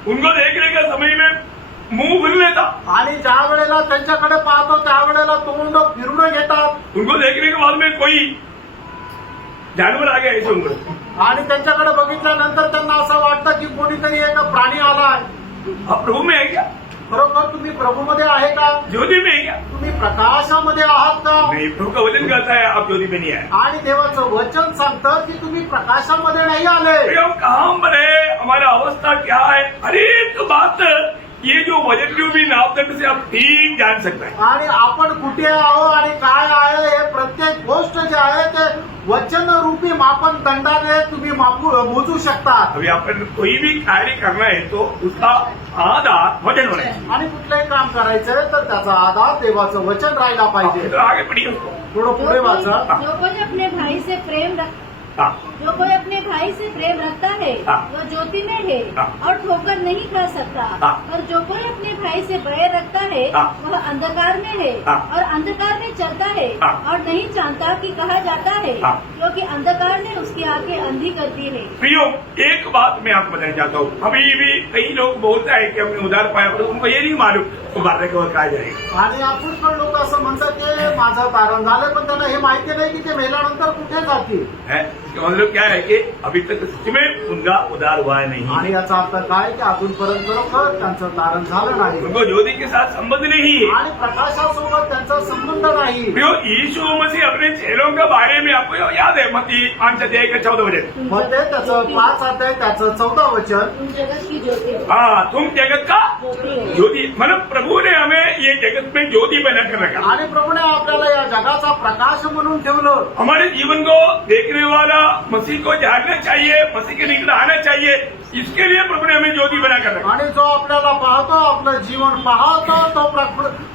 उनको देखने के समय में मुंह भूल लेता, आणि ज्या वेळेला त्यांच्याकडे पाहतो त्यावेळेला तोंड फिरून घेतात. उनको देखने के बाद में कोई जानवर आ गया ऐसे उनको। आणि त्यांच्याकडे बघितल्यानंतर त्यांना असं वाटतं की कोणीतरी एक प्राणी आलाय. आप प्रभु में है क्या? खरोखर तुम्ही प्रभूमध्ये आहे का? ज्योति में है क्या? तुम्ही प्रकाशामध्ये आहात का? नहीं, प्रभु का वचन कहता है आप ज्योति में नहीं आए। आणि देवाचं वचन सांगतं की तुम्ही प्रकाशामध्ये नाही आले. भैया हम कहाँ पर है, हमारा अवस्था क्या है, हर एक बात ये जो वजन रूपी नापदंड से आप ठीक जान सकते हैं। आणि आपण कुठे आहो आणि काय आहे हे प्रत्येक गोष्ट जे आहे ते वचन रूपी मापन दंडाने तुम्ही मोजू शकता. अभी आपण कोई भी कार्य करना है तो उसका आधार वचन होना चाहिए। आणि कुठलंही काम करायचंय तर त्याचा आधार देवाचं वचन राहायला पाहिजे. तो आगे बढ़िए उसको। थोडं पुढे वाचा. जो कोई अपने भाई से प्रेम हाँ। जो कोई अपने भाई से प्रेम रखता है हाँ। वह ज्योति में है हाँ। और ठोकर नहीं खा सकता। हाँ। और जो कोई अपने भाई से बैर रखता है हाँ। वह अंधकार में है हाँ। और अंधकार में चलता है हाँ। और नहीं जानता कि कहा जाता है, हाँ। क्योंकि अंधकार ने उसकी आंखें अंधी करती है। प्रियो, एक बात मैं आपको बताना चाहता हूँ। अभी भी कई लोग बोलता है की हमने उधार पाया, पर उनको ये नहीं मालूम तो मारण्यावर काय जाईल। आणि आपण पण लोक असं म्हणतात की माझं तारण झालं, पण त्यांना हे माहिती नाही की ते मेल्यानंतर कुठे जातील। है इसका मतलब क्या है कि अभी तक सच में उनका उधार हुआ नहीं, आणि याचा अर्थ काय की अजूनपर्यंत खरोखर त्यांचं तारण झालं नाही उनको ज्योति के साथ संबंध नहीं है। आणि प्रकाशासोबत त्यांचा संबंध नाही। प्रियो, यीशु मसीह अपने चेलों के बारे में आपको याद है, मत्ती 5:14 मग ते त्याचं 5 अध्याय त्याचं 14 वचन, तुम जगत की ज्योति हो। हाँ, तुम जगत का ज्योति हो। ज्योति, मतलब प्रभु ने हमें ये जगत में ज्योति बना कर रखा। आणि प्रभूने आपल्याला या जगाचा प्रकाश म्हणून ठेवलं। हमारे जीवन को देखने वाला मसीह को जानना चाहिए, मसीह के निकट आना चाहिए, इसके लिए प्रभु ने हमें ज्योति बना कर रखा। आणि जो आपल्याला पाहतो, आपलं जीवन पाहतो, तो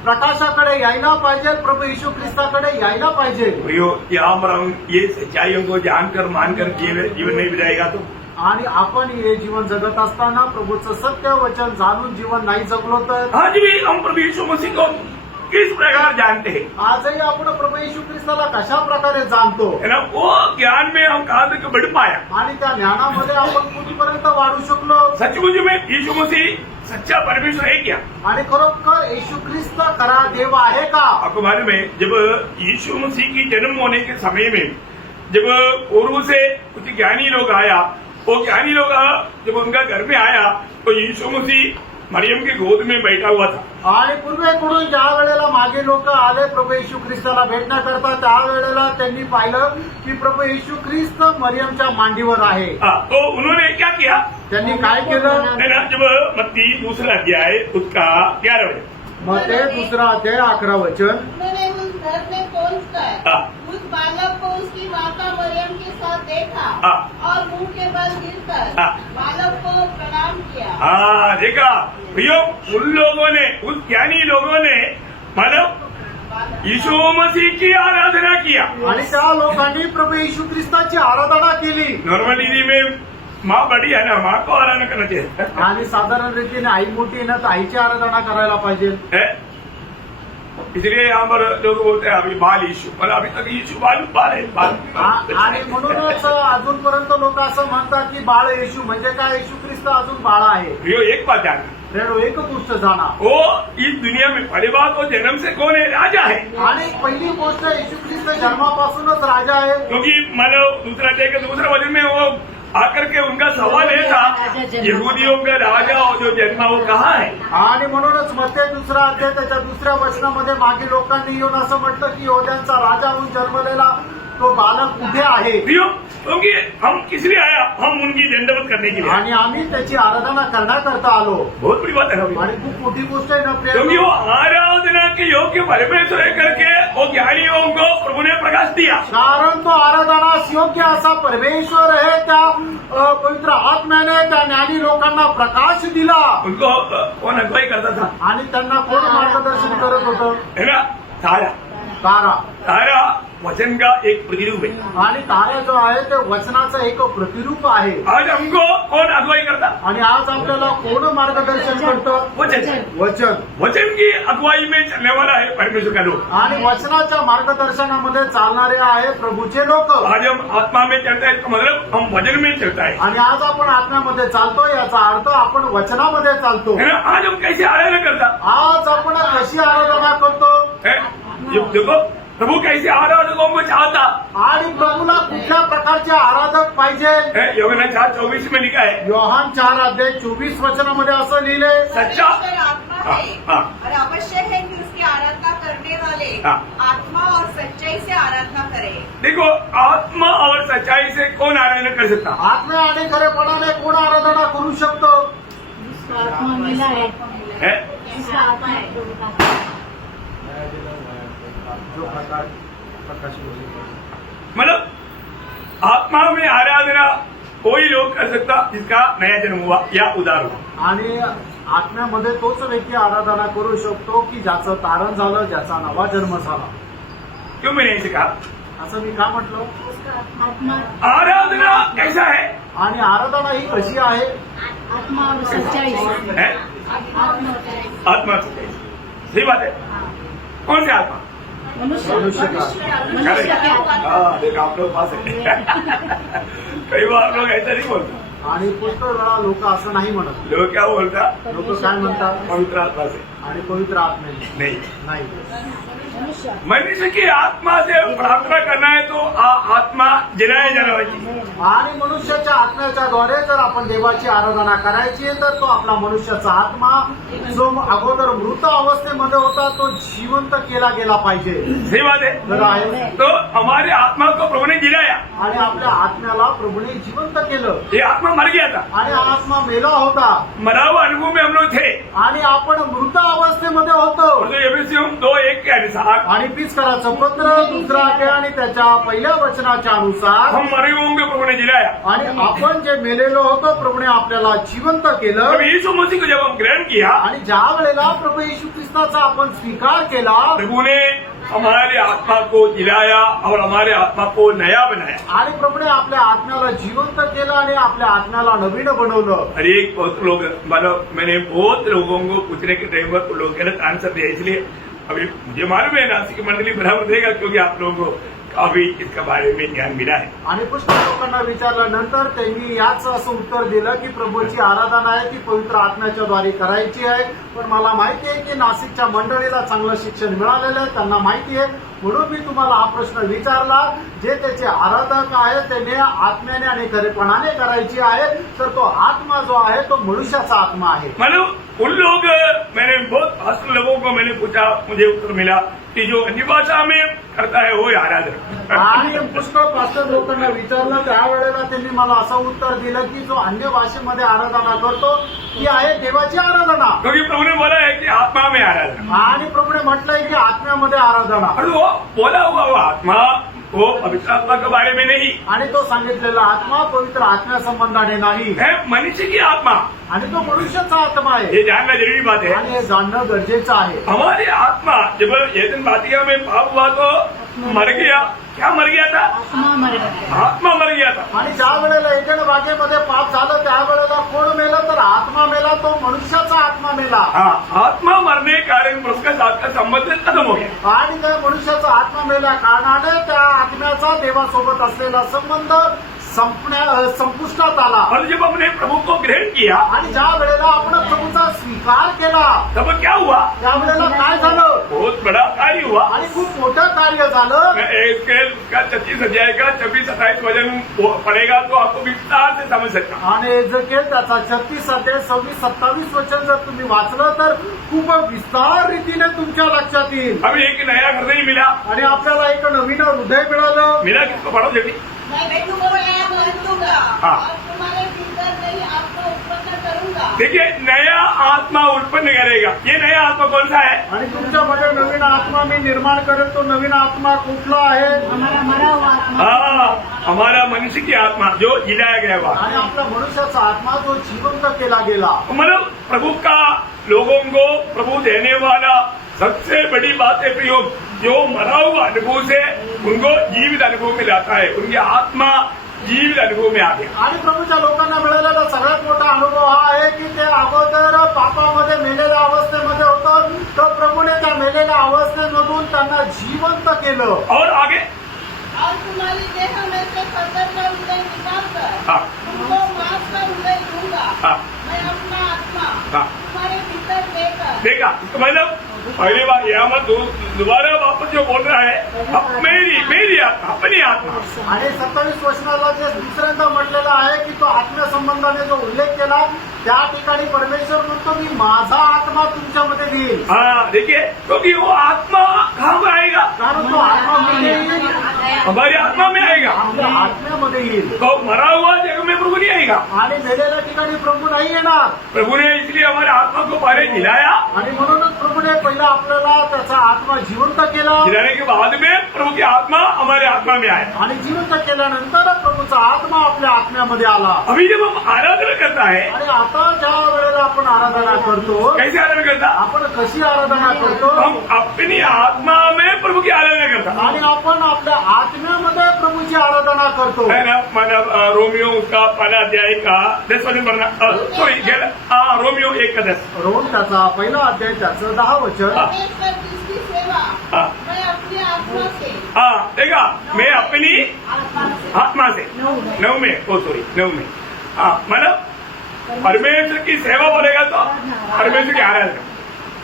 प्रकाशाकडे यायला पाहिजे, प्रभु येशू ख्रिस्ताकडे यायला पाहिजे। प्रियो, यहाँ पर हम ये सच्चाइयों को जानकर मानकर जीवन नहीं बिताएगा तो आणि आपण हे जीवन जगत असताना प्रभूचं सत्य वचन जाणून जीवन नाही जगलो तर आज भी हम प्रभु यीशु मसीह को किस प्रकार जानते हैं, आजही आपण प्रभू येशू ख्रिस्ताला कशा प्रकारे जाणतो है ना? वो ज्ञान में हम कहाँ तक बढ़ पाया। आणि त्या ज्ञानामध्ये आपण कुठपर्यंत वाढू शकलो। सचमुच में यीशु मसीह सच्चा परमेश्वर है क्या? आणि खरोखर येशू ख्रिस्त खरा देव आहे का? आपको मालूम है, जब यीशु मसीह की जन्म होने के समय में जब पूर्व से कुछ ज्ञानी लोग आया, वो ज्ञानी लोग जब उनका घर में आया तो यीशु मसीह मरियम की गोद में बैठा हुआ था। आणि पूर्वेकडून ज्या वेळेला मागे लोक आले प्रभू येशू ख्रिस्ताला भेटण्याकरता, त्यावेळेला त्यांनी पाहिलं की प्रभू येशू ख्रिस्त मरियमच्या मांडीवर आहे। तो उन्होंने क्या किया? त्यांनी काय केलं? है ना, जब मत्ती 2 अध्याय उसका 11 वचन, मग ते 2 अध्याय 11 वचन, उन्होंने उस घर में पहुंचकर हाँ। उस बालक को उसकी माता मरियम के साथ देखा हाँ। और मुंह के बल गिरकर हाँ। बालक को प्रणाम किया। हाँ, देखा भैया, उन लोगों ने, उस ज्ञानी लोगों ने मतलब यीशु मसीह की आराधना किया। आणि त्या लोकांनी प्रभू येशू ख्रिस्ताची आराधना केली। नॉर्मली में माँ बड़ी है ना, माँ को आराधना करना चाहिए, आणि साधारण रीतीने आई मोठी ना, तर आईची आराधना करायला पाहिजे। है? इसलिए यहाँ पर लोग बोलते हैं अभी बाल यीशु, मतलब अभी तक यीशु बाल है, बाल। आणि म्हणूनच अजूनपर्यंत लोक असं म्हणतात की बाळ येशू म्हणजे काय? येशू ख्रिस्त अजून बाळ आहे। भैया, एक बात जानना, रेडो एक गोष्ट जाणा, वो इस दुनिया में पहली बात वो जन्म से कौन है? राजा है। आणि पहिली गोष्ट येशू ख्रिस्त जन्मापासूनच राजा आहे। क्योंकि मानो दूसरा वचन में वो आकर के उनका सवाल ये था, यहूदियों का राजा जो जन्मा वो कहाँ है? आणि म्हणूनच मत्ते 2 अध्याय त्याच्या 2 वचनामध्ये मागे लोकांनी येऊन असं म्हटलं की यहूद्यांचा राजा होऊन जन्मलेला तो बालक कुठे आहे? क्योंकि हम किस लिए आया? हम उनकी दंडवत करने के लिए, आणि आम्ही त्याची आराधना करण्याकरता आलो। बहुत बड़ी बात है ना। आणि खूप मोठी गोष्ट आहे ना क्योंकि प्रिय, वो आराधना के योग्य परमेश्वर है करके वो ज्ञानियों को प्रभु ने प्रकाश दिया। कारण तो आराधनास योग्य असा परमेश्वर आहे, त्या पवित्र आत्म्याने त्या ज्ञानी लोकांना प्रकाश दिला। उनको कौन अगुवाई करता था? आणि त्यांना कोण मार्गदर्शन करत होतं? है ना, तारा। तारा। तारा वचन का एक प्रतिरूप है। आणि तारा जो आहे ते वचनाचं एक प्रतिरूप आहे। आज हमको कौन अगुवाई करता? आणि आज आपल्याला कोण मार्गदर्शन करतं? वचन। वचन। वचन की अगुवाई में चलने वाला है परमेश्वर का लोग। आणि वचनाच्या मार्गदर्शनामध्ये चालणारे आहे प्रभूचे लोक। आज हम आत्मा में चलता है, इसका मतलब हम वचन में चलता है। आणि आज आपण आत्म्यामध्ये चालतो, याचा अर्थ आपण वचनामध्ये चालतो। है ना, आज हम कैसे आराधना करता आज आपण कशी आराधना करतो? है? ये देखो, प्रभु कैसे आराधकों को चाहता आणि प्रभूला कुठल्या प्रकारचे आराधक पाहिजे? है? यूहन्ना 4:24 में लिखा है, योहान 4 अध्याय 24 वचनामध्ये असं लिहिलंय, सच्चा। परमेश्वर आत्मा है हाँ। और आवश्यक है कि उसकी आराधना करने वाले हाँ। आत्मा और सच्चाई से आराधना करें। देखो, आत्मा और सच्चाई से कौन आराधना कर सकता? आत्म्या आणि खरेपणाने कोण आराधना करू शकतो? जिसका आत्मा मिला है, है? जिसका आत्मा है। जो प्रकाश मतलब आत्मा में आराधना कोई लोग कर सकता जिसका नया जन्म हुआ या उदार हुआ। आणि आत्म्यामध्ये तोच व्यक्ती आराधना करू शकतो की ज्याचं तारण झालं, ज्याचा नवा जन्म झाला। क्यों मैंने ऐसे कहा? असं मी का म्हटलं? आत्मा आराधना कैसा है? आणि आराधना ही कशी आहे? आत्मा और सच्चाई से। है? आत्मा आत्मा से सही बात है। कौन सी आत्मा? मनुष्य मनुष्य का। मनुष्य के आत्मा। हाँ, देखो आप लोग पास है। कई बार आप लोग ऐसा नहीं बोलते। आणि पुष्कळ वेळा लोक असं नाही म्हणत. लोग क्या बोलता? लोक काय म्हणतात? पवित्र आत्मा से आणि पवित्र आत्म्याने नहीं। नाही. मनुष्य मनुष्य की आत्मा से प्रार्थना करना है तो आत्मा जिराया जाना चाहिए। आणि मनुष्याच्या आत्म्याच्या द्वारे जर आपण देवाची आराधना करायची तर तो आपला मनुष्याचा आत्मा जो अगोदर मृत अवस्थेमध्ये होता तो जिवंत केला गेला पाहिजे. सही बात है। तर आहे. तो हमारे आत्मा को प्रभु ने जिलाया। आणि आपल्या आत्म्याला प्रभूने जिवंत केलं. ये आत्मा मर गया था, आणि हा आत्मा मेला होता मरा हुआ अनुभव में हम लोग थे। आणि आपण मृत अवस्थेमध्ये होतो. और जो एफएससी 2:1 के अनुसार आणि पीच करायचं पत्र 2 अध्याय आणि त्याच्या पहिल्या वचनाच्या अनुसार हम मरे हुए होंगे, प्रभु ने जिलाया। आणि आपण जे मेलेलो होतो प्रभूने आपल्याला जिवंत केलं. अब यीशु मसीह को जब हम ग्रहण किया, आणि ज्या वेळेला प्रभू येशू ख्रिस्ताचा आपण स्वीकार केला प्रभु ने हमारे आत्मा को जिलाया और हमारे आत्मा को नया बनाया। आणि प्रभूने आपल्या आत्म्याला जिवंत केलं आणि आपल्या आत्म्याला नवीन बनवलं. हर एक बहुत लोग मतलब मैंने बहुत लोगों को पूछने के टाइम पर लोग गलत आंसर दिया, इसलिए अभी मुझे मालूम है नासिक मंडली बराबर देगा क्योंकि आप लोगों को काफी इसके बारे में ज्ञान मिला है। आणि पुष्कळ लोकांना विचारल्यानंतर त्यांनी याच असं उत्तर दिलं की प्रभूची आराधना आहे ती पवित्र आत्म्याच्या द्वारे करायची आहे. पण मला माहिती आहे की नाशिकच्या मंडळीला चांगलं शिक्षण मिळालेलं आहे, त्यांना माहिती आहे, म्हणून मी तुम्हाला हा प्रश्न विचारला. जे त्याचे आराधक आहे त्याने आत्म्याने आणि खरेपणाने करायची आहे तर तो आत्मा जो आहे तो मनुष्याचा आत्मा आहे. मतलब उन लोग मैंने बहुत पास्टर लोगों को मैंने पूछा, मुझे उत्तर मिला कि जो अन्य भाषा में करता है वो आराधना। आणि पुष्कळ पास्टर लोकांना विचारलं त्यावेळेला त्यांनी मला असं उत्तर दिलं की जो अन्य भाषेमध्ये आराधना करतो ती आहे देवाची आराधना. क्योंकि प्रभु ने बोला है कि आत्मा में आराधना, आणि प्रभूने म्हटलंय की आत्म्यामध्ये आराधना. और वो बोला हुआ वो आत्मा वो पवित्र आत्मा के बारे में नहीं आणि तो सांगितलेला आत्मा पवित्र आत्म्या संबंधाने नाही है, मनुष्य की आत्मा। आणि तो मनुष्याचा आत्मा आहे. ये जानना जरूरी बात है। आणि हे जाणणं गरजेचं आहे. हमारी आत्मा जब एदन बातिया में पाप हुआ तो मर गया। क्या मर गया था? आत्मा मर गया। आत्मा मर गया था। आणि ज्या वेळेला एकेन बागेमध्ये पाप झालं त्यावेळेला कोण मेलं तर आत्मा मेला, तो मनुष्याचा आत्मा मेला. हाँ, आत्मा मरने के कारण प्रभु के साथ का संबंध खत्म हो गया। आणि त्या मनुष्याचा आत्मा मेल्या कारणाने त्या आत्म्याचा देवासोबत असलेला संबंध संपुष्टात आला. और जब हमने प्रभु को ग्रहण किया आणि ज्या वेळेला आपण प्रभूचा स्वीकार केला तब क्या हुआ? त्यावेळेला काय झालं? बहुत बड़ा कार्य हुआ। आणि खूप मोठं कार्य झालं. एस्केल का 36 अध्याय का 26-27 वचन पढ़ेगा तो आपको विस्तार से समझ सकता। आणि एजेकिएल त्याचा 36 अध्याय 26-27 वचन जर तुम्ही वाचलं तर खूप विस्तार रीतीने तुमच्या लक्षात येईल. अभी एक नया घर नहीं मिला, आणि आपल्याला एक नवीन हृदय मिळालं. मिला किसको पढ़ो जल्दी। मैं तुमको नया मन दूंगा हाँ। और तुम्हारे भीतर नई आत्मा उत्पन्न करूंगा। देखिए नया आत्मा उत्पन्न करेगा। ये नया आत्मा कौन सा है? आणि तुमच्यामध्ये नवीन आत्मा मी निर्माण करेल. तो नवीन आत्मा कुठला आहे? हमारा मरा हुआ आत्मा। हाँ, हमारा मनुष्य की आत्मा जो जिलाया गया हुआ। आणि आपला मनुष्याचा आत्मा जो जिवंत केला गेला. मतलब प्रभु का लोगों को प्रभु देने वाला सबसे बड़ी बात है प्रयोग, जो मरा हुआ अनुभव से उनको जीवित अनुभव में लाता है, उनकी आत्मा जीवित अनुभव में आ गया। आणि प्रभूच्या लोकांना मिळालेला सगळ्यात मोठा अनुभव हा आहे की ते अगोदर पापामध्ये मेलेल्या अवस्थेमध्ये होतं, तर प्रभूने त्या मेलेल्या अवस्थेमधून त्यांना जिवंत केलं. और आगे और तुम्हारी देह में से पत्थर का हृदय निकालकर हाँ तुमको मांस का हृदय दूंगा। हाँ मैं अपना आत्मा हाँ तुम्हारे भीतर देकर देखा, इसका मतलब पहली बार यहाँ मत दोबारा वापस जो बोल रहा है अब मेरी आत्मा, अपनी आत्मा। आणि 27 वचनाला जे दुसऱ्यांदा म्हटलेलं आहे की तो आत्म्या संबंधाने जो उल्लेख केला त्या ठिकाणी परमेश्वर म्हणतो मी माझा आत्मा तुमच्यामध्ये देईल. हाँ देखिए, क्योंकि वो आत्मा कहाँ में आएगा? कारण तो आत्मामध्ये येईल. हमारी आत्मा में आएगा। आपल्या आत्म्यामध्ये येईल. तो मरा हुआ जगह में प्रभु नहीं आएगा। आणि मेलेल्या ठिकाणी प्रभू नाही येणार. प्रभु ने इसलिए हमारे आत्मा को पहले जिलाया, आणि म्हणूनच प्रभूने पहिला आपल्याला त्याचा आत्मा जिवंत केला. जिलाने के बाद में प्रभु की आत्मा हमारे आत्मा में आया। आणि जिवंत केल्यानंतर प्रभूचा आत्मा आपल्या आत्म्यामध्ये आला. अभी जब हम आराधना करता है आणि आता आता ज्या वेळेला आपण आराधना करतो, कैसे आराधना करता? आपण कशी आराधना करतो? हम अपनी आत्मा में प्रभु की आराधना करता आणि आपण आपल्या आत्म्यामध्ये प्रभूची आराधना करतो. है ना. मतलब रोमियो उसका पहला अध्याय का 10 वचन पढ़ना. Sorry, Romeo 1:10. रोम त्याचा पहिला अध्याय त्याचं 10 वचन. परमेश्वर जिसकी सेवा हाँ. मैं अपनी आत्मा से हाँ, देखा, मैं अपनी आत्मा से 9 में, ओ सॉरी 9 में. हाँ, मतलब परमेश्वर की सेवा बोलेगा तो परमेश्वर की आराधना.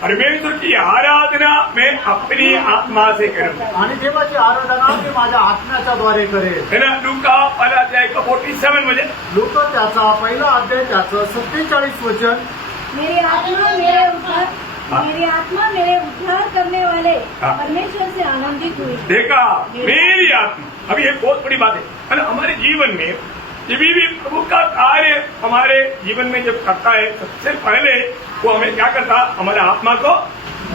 परमेश्वर की आराधना मैं अपनी आत्मा से करूंगा. आणि देवाची आराधना मी माझ्या आत्म्याच्या द्वारे करेन. है ना. लूका पहला अध्याय का 47 मध्ये. लोक त्याचा पहिला अध्याय त्याचं 47 वचन. मेरी आत्मा मेरे उद्धार करने वाले हाँ। परमेश्वर से आनंदित हुई. देखा, मेरी आत्मा. अभी एक बहुत बड़ी बात है. मतलब हमारे जीवन में जब भी प्रभु का कार्य हमारे जीवन में जब करता है, सबसे पहले वो हमें क्या करता? हमारे आत्मा को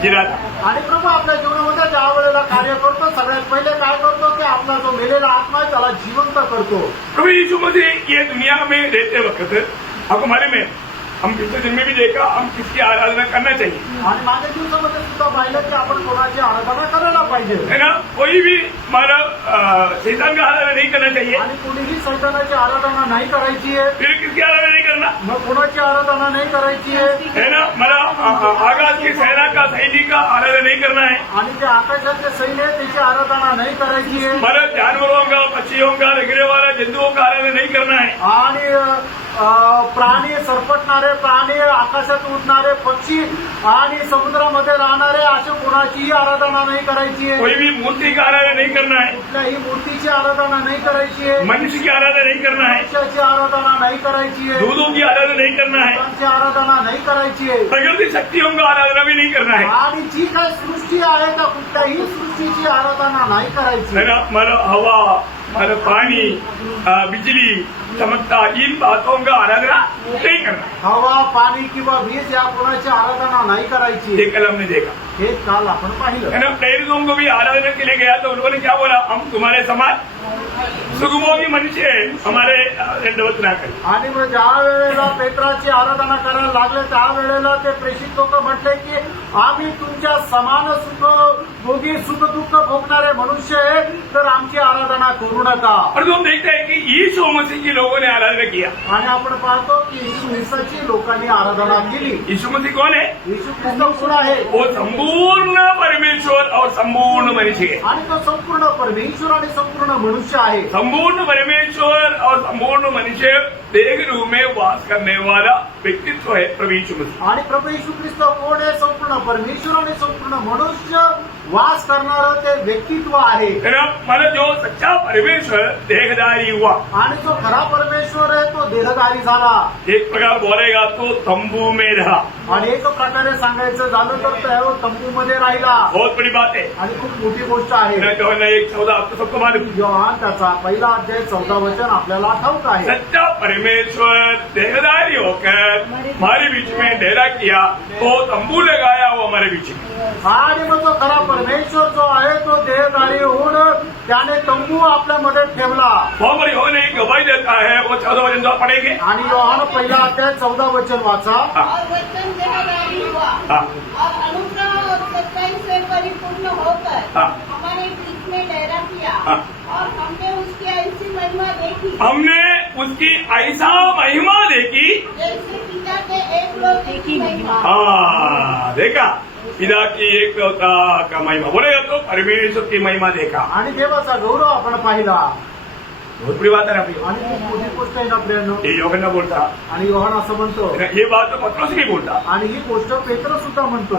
जिलाता. आणि प्रभू आपल्या जीवनामध्ये ज्या वेळेला कार्य करतो, सगळ्यात पहिले काय करतो की आपला जो मेलेला आत्मा आहे त्याला जिवंत करतो. प्रभु यीशु मसीह ये दुनिया में रहते वक्त आपको मालूम है, हम पिछले दिन में भी देखा, हम किसकी आराधना करना चाहिए. आणि मागच्या दिवसामध्ये सुद्धा पाहिलं की आपण कोणाची आराधना करायला पाहिजे. है ना. कोई भी हमारा शैतान का आराधना नहीं करना चाहिए. आणि कोणीही सैतानाची आराधना नाही करायची आहे. फिर किसकी आराधना नहीं करना? मग कोणाची आराधना नाही करायची आहे. है ना. हमारा आकाश की सेना का सैनिक का आराधना नहीं करना है. आणि जे आकाशातले सैन्य आहे त्याची आराधना नाही करायची आहे. हमारा जानवरों का, पक्षियों का, रेगरे वाला जंतुओं का आराधना नहीं करना है. आणि प्राणी, सरपटणारे प्राणी, आकाशात उडणारे पक्षी आणि समुद्रामध्ये राहणारे अशा कोणाचीही आराधना नाही करायची आहे. कोई भी मूर्ति का आराधना नहीं करना है. कुठल्याही मूर्तीची आराधना नाही करायची आहे. मनुष्य की आराधना नहीं करना है. मनुष्याची आराधना नाही करायची आहे. दूधों की आराधना नहीं करना है. देवांची आराधना नाही करायची आहे. प्रकृति शक्तियों का आराधना भी नहीं करना है. आणि जी काय सृष्टी आहे त्या कुठल्याही सृष्टीची आराधना नाही करायची. है ना. हमारा हवा, हमारा पानी, बिजली, चमकता, इन बातों का आराधना नहीं करना. हवा, पाणी किंवा वीज या कोणाची आराधना नाही करायची. ये कल हमने देखा. हे काल आपण पाहिलं. है ना. प्रेरितों को भी आराधना के लिए गया तो उन्होंने क्या बोला? हम तुम्हारे समाज सुगमोगी मनुष्य है, हमारे दंडवत ना करें. आणि मग ज्या वेळेला पेत्राची आराधना करायला लागले त्या वेळेला ते प्रेषित लोक म्हटले की आम्ही तुमच्या समान सुख भोगी, सुख दुःख भोगणारे मनुष्य आहे, तर आमची आराधना करू नका. और तो हम देखते हैं कि यीशु मसीह की लोगों ने आराधना किया. आणि आपण पाहतो की येशू ख्रिस्ताची लोकांनी आराधना केली. यीशु मसीह कौन है? येशू ख्रिस्त कोण आहे? वो संपूर्ण परमेश्वर और संपूर्ण मनुष्य है. आणि तो संपूर्ण परमेश्वर आणि संपूर्ण मनुष्य आहे. संपूर्ण परमेश्वर और संपूर्ण मनुष्य देह रूप में वास करने वाला व्यक्तित्व है प्रभु यीशु मसीह. आणि प्रभू येशू ख्रिस्त कोण आहे? संपूर्ण परमेश्वर आणि संपूर्ण मनुष्य वास करणारं ते व्यक्तित्व आहे. मला जो सच्चा परमेश्वर देहधारी हुआ, आणि जो खरा परमेश्वर आहे तो देहधारी झाला. एक प्रकार बोलेगा तो तंबू में रहा. आणि एक प्रकारे सांगायचं झालं तर तो तंबूमध्ये राहिला. बहुत बड़ी बात है. आणि खूप मोठी गोष्ट आहे. यूहन्ना 1:14 आपको सबको मालूम. योहान त्याचा पहिला अध्याय 14 वचन आपल्याला ठाऊक आहे. सच्चा परमेश्वर देहधारी होकर हमारे बीच में डेरा किया, तो तंबू लगाया वो हमारे बीच में. आणि मग तो खरा परमेश्वर जो आहे तो देहधारी होऊन त्याने तंबू आपल्यामध्ये ठेवला. बहुत बड़ी होने की गवाही देता है. वो 14 वचन जो पढ़ेंगे. आणि योहान पहिला अध्याय 14 वचन वाचा. और वचन देहधारी हुआ हाँ. और अनुग्रह और सच्चाई से परिपूर्ण होकर हाँ. हमारे बीच में डेरा किया. हाँ. और हमने उसकी ऐसी महिमा देखी हमने उसकी ऐसा महिमा देखी. जैसे पिता के एक लौते की महिमा. हाँ, देखा, पिता की एक लौता का महिमा बोलेगा तो परमेश्वर की महिमा देखा. आणि देवाचा गौरव आपण पाहिला. बहुत बड़ी बात है ना. आणि खूप मोठी गोष्ट आहे ना प्रियांनो. ये यूहन्ना बोलता, आणि योहान असं म्हणतो. ये बात तो पत्रोस भी बोलता. आणि ही गोष्ट पेत्र सुद्धा म्हणतो.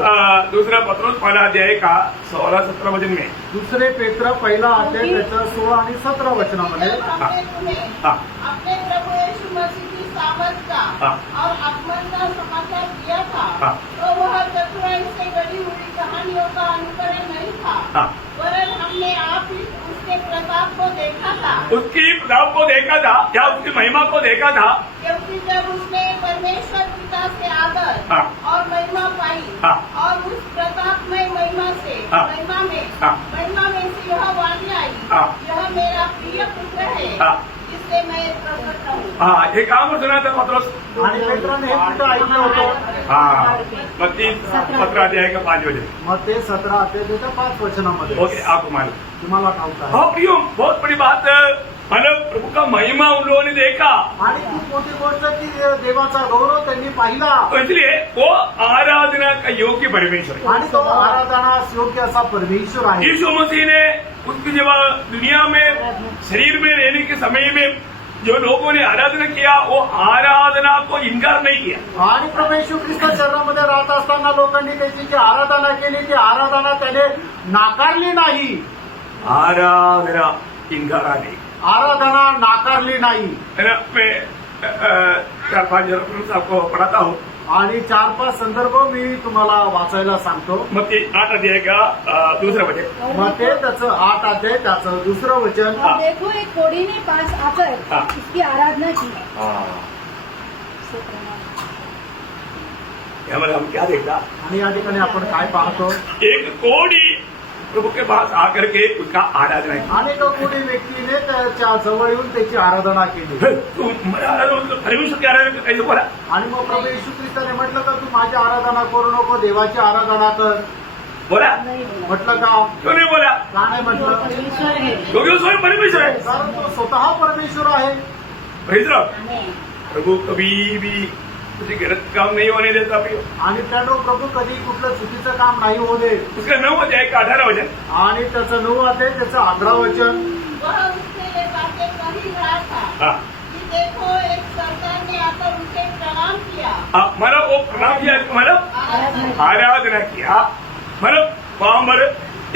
दूसरा पत्रोस पहला अध्याय का 16-17 वचन में. दुसरे पेत्र पहिला अध्याय त्याचं 16 आणि 17 वचनामध्ये. जब हमने तुम्हें हाँ. अपने प्रभु यीशु मसीह की सामर्थ का हाँ. और आगमन का समाचार दिया था, हाँ. तो वह चतुराई से गढ़ी हुई कहानियों का अनुकरण नहीं था, हाँ. वरन हमने आप ही उसके प्रताप को देखा था. उसकी प्रताप को देखा था, क्या उसकी महिमा को देखा था. क्योंकि जब उसने परमेश्वर पिता से आदर हाँ. और महिमा पाई हाँ. और उस प्रतापमय महिमा से हाँ. महिमा में हाँ. से यह वाणी आई, हाँ. यह मेरा प्रिय पुत्र है, हाँ. जिससे मैं प्रकट हूँ। हाँ ये कहाँ पर सुना था पत्रोस? आणि पेत्राने हे कुठं ऐकलं होतं? हाँ 15 का 5 बजे. मग ते 17 अध्यायाच्या 5 वचनामध्ये ओके आपको मालूम. तुम्हाला ठाऊक आहे. हाँ प्रियो बहुत बड़ी बात है. मतलब प्रभु का महिमा उन लोगों ने देखा आणि खूप मोठी गोष्ट की देवाचा गौरव त्यांनी पाहिला तो इसलिए वो आराधना का योग्य परमेश्वर है. आणि तो आराधनास योग्य असा परमेश्वर आहे. यीशु मसीह ने उसकी जब दुनिया में शरीर में रहने के समय में जो लोगों ने आराधना किया वो आराधना को इनकार नहीं किया. आणि प्रभू येशू ख्रिस्त शरीरामध्ये राहत असताना लोकांनी त्याची जी आराधना केली ती आराधना त्याने नाकारली नाही. आराधना इनकारा नहीं. आराधना नाकारली नाही. है ना. मैं 4-5 रेफरेंस आपको पढ़ाता हूँ. आणि 4-5 संदर्भ मी तुम्हाला वाचायला सांगतो. मत्ती 8 अध्याय का 2 वचन. मग ते त्याचं 8 अध्याय त्याचं 2 वचन. और देखो एक कोढ़ी ने पास आकर हाँ। इसकी आराधना की. यामध्ये हम क्या देखता? आणि या ठिकाणी आपण काय पाहतो? एक कोढ़ी प्रभु के पास आकर के उसका आराधना की. अनेक कोणी व्यक्तीने त्याच्या जवळ येऊन त्याची आराधना केली. तू मला आराधना परमेश्वर की आराधना कैसे बोला? आणि मग प्रभू येशू ख्रिस्ताने म्हटलं का तू माझी आराधना करू नको देवाची आराधना कर. बोला नहीं बोला. म्हटलं का? क्यों नहीं बोला? का नाही वो म्हटलं? परमेश्वर है. क्योंकि वो स्वयं परमेश्वर है. कारण तो स्वतः परमेश्वर आहे. Praise Lord. आमेन. प्रभु कभी भी किसी गलत काम नहीं होने देता भी. आणि त्यानं प्रभू कधी कुठलं चुकीचं काम नाही होऊ दे. उसका 9 अध्याय का 18 वचन. आणि त्याचं 9 अध्याय त्याचं 11 वचन. वह उससे ये बातें कह ही रहा था हाँ. कि देखो एक सरदार ने आकर उनसे प्रणाम किया। मतलब वो प्रणाम किया मतलब आराधना. आराधना किया. मतलब वहां पर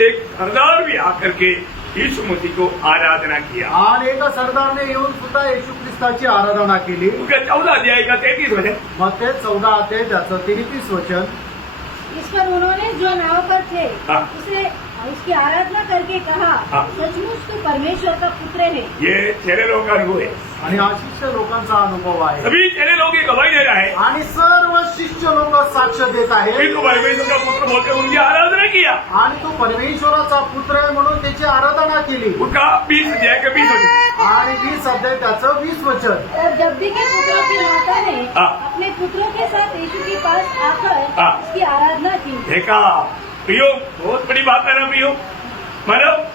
एक सरदार भी आकर के यीशु मसीह को आराधना किया. आणि एका सरदारने येऊन सुद्धा येशू ख्रिस्ताची आराधना केली. उसका 14 अध्याय का 33 वचन. मग ते 14 अध्याय त्याचं 33 वचन. इस पर उन्होंने जो नाव पर थे हाँ। उसे उसकी आराधना करके कहा हाँ। सचमुच तू परमेश्वर का पुत्र है. ये चेले लोगों का अनुभव है. आणि हा शिष्य लोकांचा अनुभव आहे. सभी चेले लोग ये गवाही दे रहा है आणि सर्व शिष्य लोक साक्ष देत कि आहेत. तू परमेश्वर का पुत्र बोलकर उनकी आराधना किया. आणि तो परमेश्वराचा पुत्र आहे म्हणून त्याची आराधना केली. उसका 20 अध्याय का 20 वचन. आणि 20 अध्याय त्याचं 20 वचन. और जब्दी के पुत्रों की माता ने हाँ। अपने पुत्रों के साथ यीशु के पास आकर हाँ। उसकी आराधना की. देखा प्रियो बहुत बड़ी बात है ना प्रियो. मतलब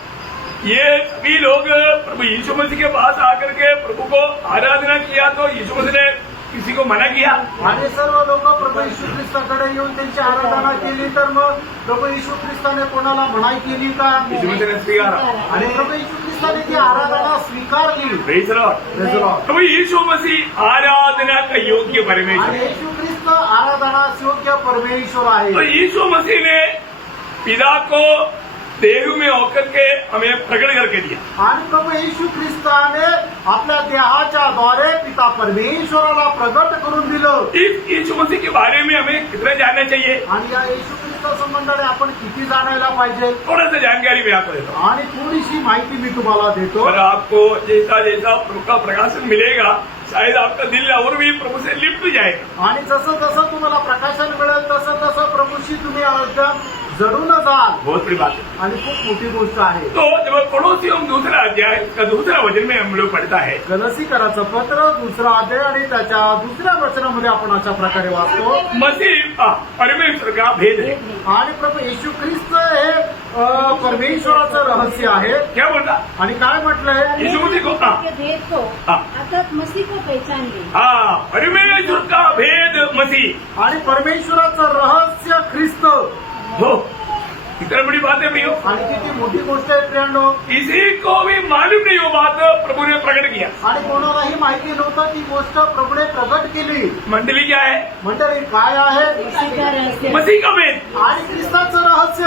ये सभी लोग प्रभु यीशु मसीह के पास आकर के प्रभु को आराधना किया तो यीशु मसीह ने किसी को मना किया? आणि सर्व लोक प्रभू येशू ख्रिस्ताकडे येऊन त्यांची आराधना केली तर मग प्रभू येशू ख्रिस्ताने कोणाला मनाई केली का? यीशु मसीह ने स्वीकारा. आणि प्रभू येशू ख्रिस्ताने ती आराधना स्वीकारली. Praise Lord. Praise the Lord. प्रभु यीशु मसीह आराधना का योग्य परमेश्वर आणि है. येशू ख्रिस्त आराधनास योग्य परमेश्वर आहे. तो यीशु मसीह ने पिता को देह में होकर के हमें प्रकट करके दिया. आणि प्रभू येशू ख्रिस्ताने आपल्या देहाच्या द्वारे पिता परमेश्वराला प्रगट करून दिलं. इस यीशु मसीह के बारे में हमें कितना जानना चाहिए? आणि या येशू ख्रिस्त संबंधाने आपण किती जाणायला पाहिजे? थोड़ा सा जानकारी मैं आपको देता हूँ. आणि थोडीशी माहिती मी तुम्हाला देतो. और आपको जैसा जैसा प्रभु का प्रकाशन मिलेगा शायद आपका दिल और भी प्रभु से लिप्ट जाएगा. आणि जसं जसं तुम्हाला प्रकाशन मिळेल तसं तसं प्रभूशी तुम्ही एकदम जडून जाल. बहुत बड़ी बात है. आणि खूप मोठी गोष्ट आहे. तो जब पड़ोसियों दूसरा अध्याय का दूसरा वचन में हम लोग पढ़ता है गलसीकराचं पत्र 2 अध्याय आणि त्याच्या 2 वचनामध्ये आपण अशा प्रकारे वाचतो. मसीह परमेश्वर का भेद है. आणि प्रभू येशू ख्रिस्त हे परमेश्वराचं रहस्य आहे. क्या बोलता? आणि काय म्हटलंय? यीशु मसीह को के भेद को हाँ। अर्थात मसीह को पहचान ली. हाँ परमेश्वर का भेद मसीह. आणि परमेश्वराचं रहस्य ख्रिस्त. हो इतना बड़ी बात है भैया. आणि किती मोठी गोष्ट आहे प्रियांनो. किसी को भी मालूम नहीं वो बात प्रभु ने प्रकट किया. आणि कोणालाही माहिती नव्हतं ती गोष्ट प्रभूने प्रगट केली. मंडली क्या है? मंडळी काय आहे? मसीह का रहस्य. मसीह का भेद. आणि ख्रिस्ताचं रहस्य.